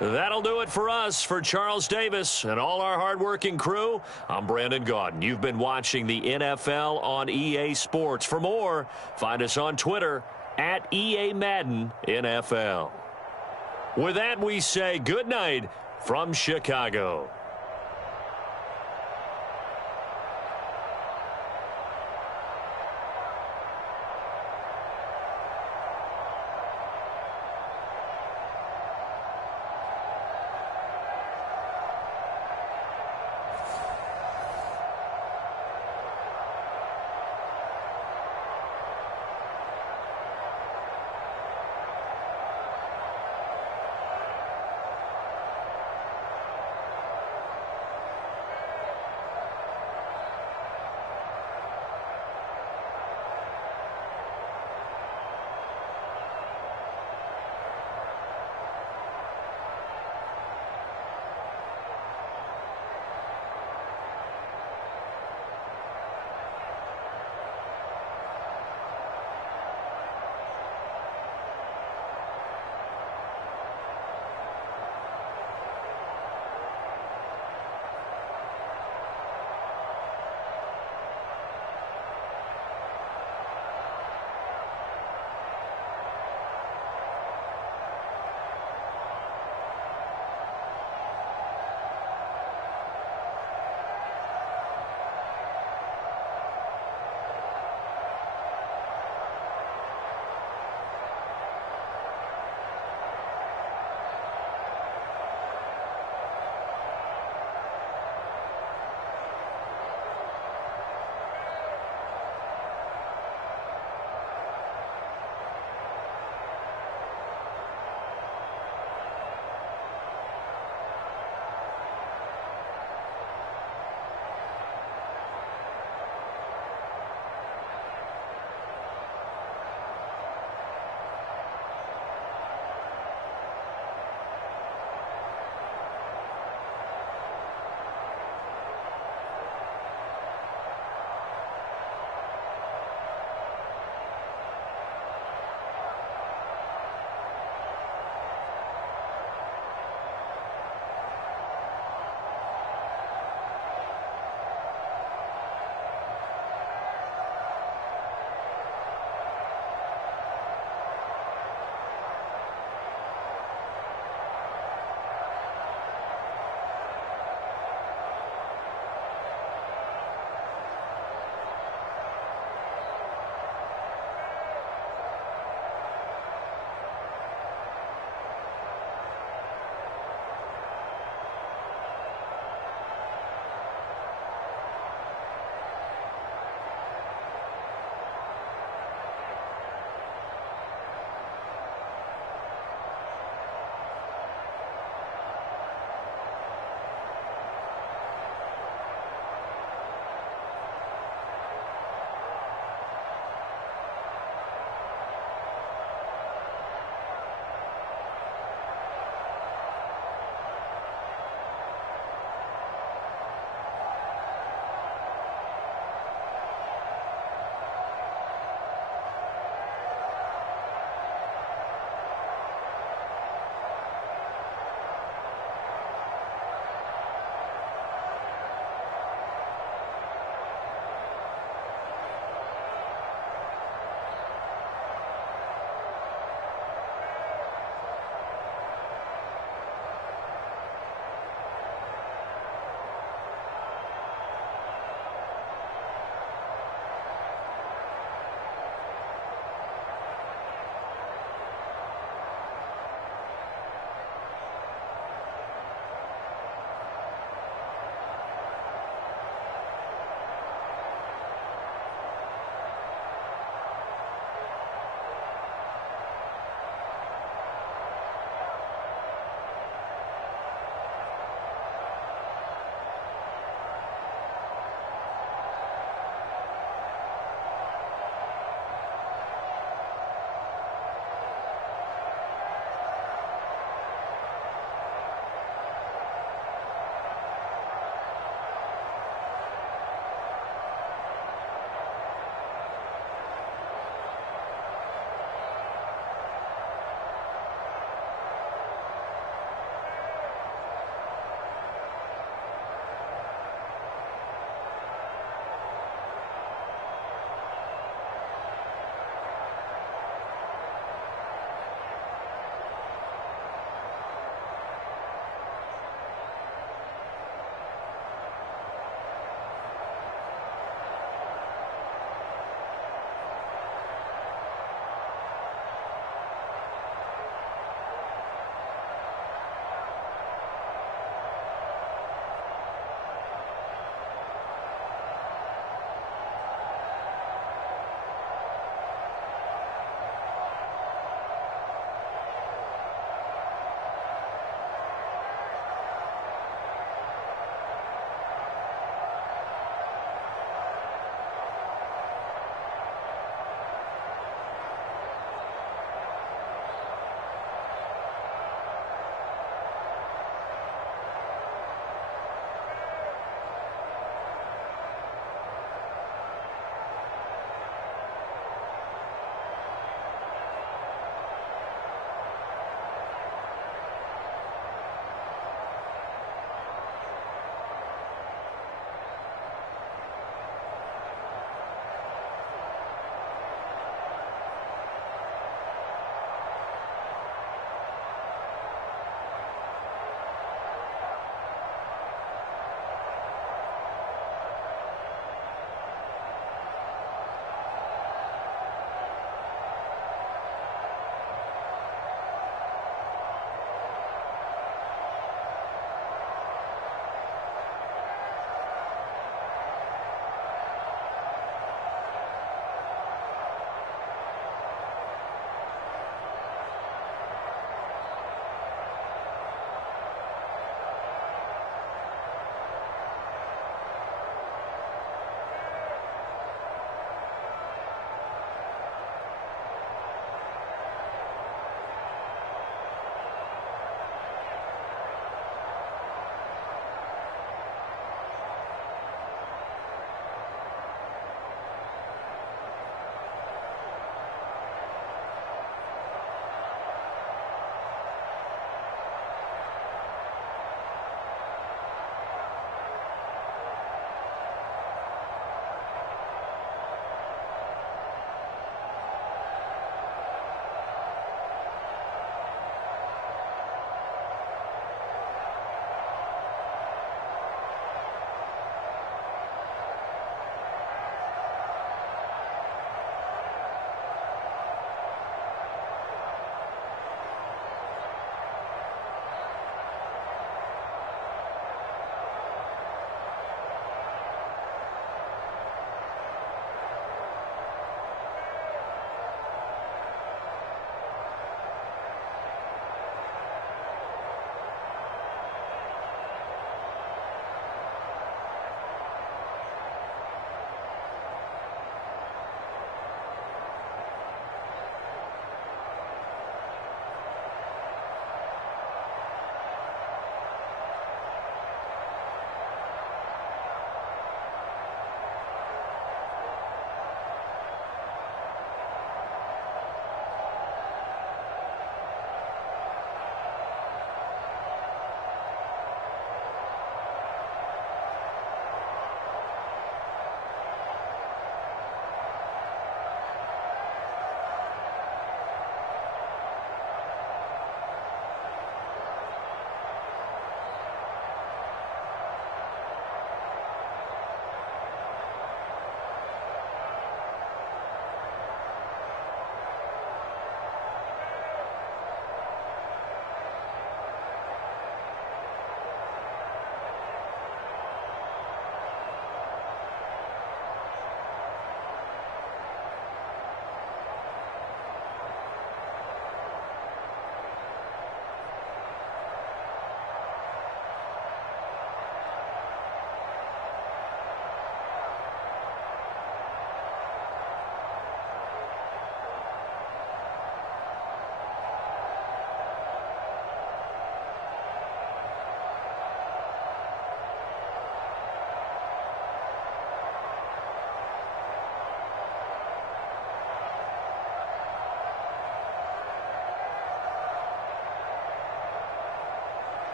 That'll do it for us. For Charles Davis and all our hardworking crew, I'm Brandon Gaudin. You've been watching the NFL on EA Sports. For more, find us on Twitter at EA Madden NFL. With that, we say good night from Chicago.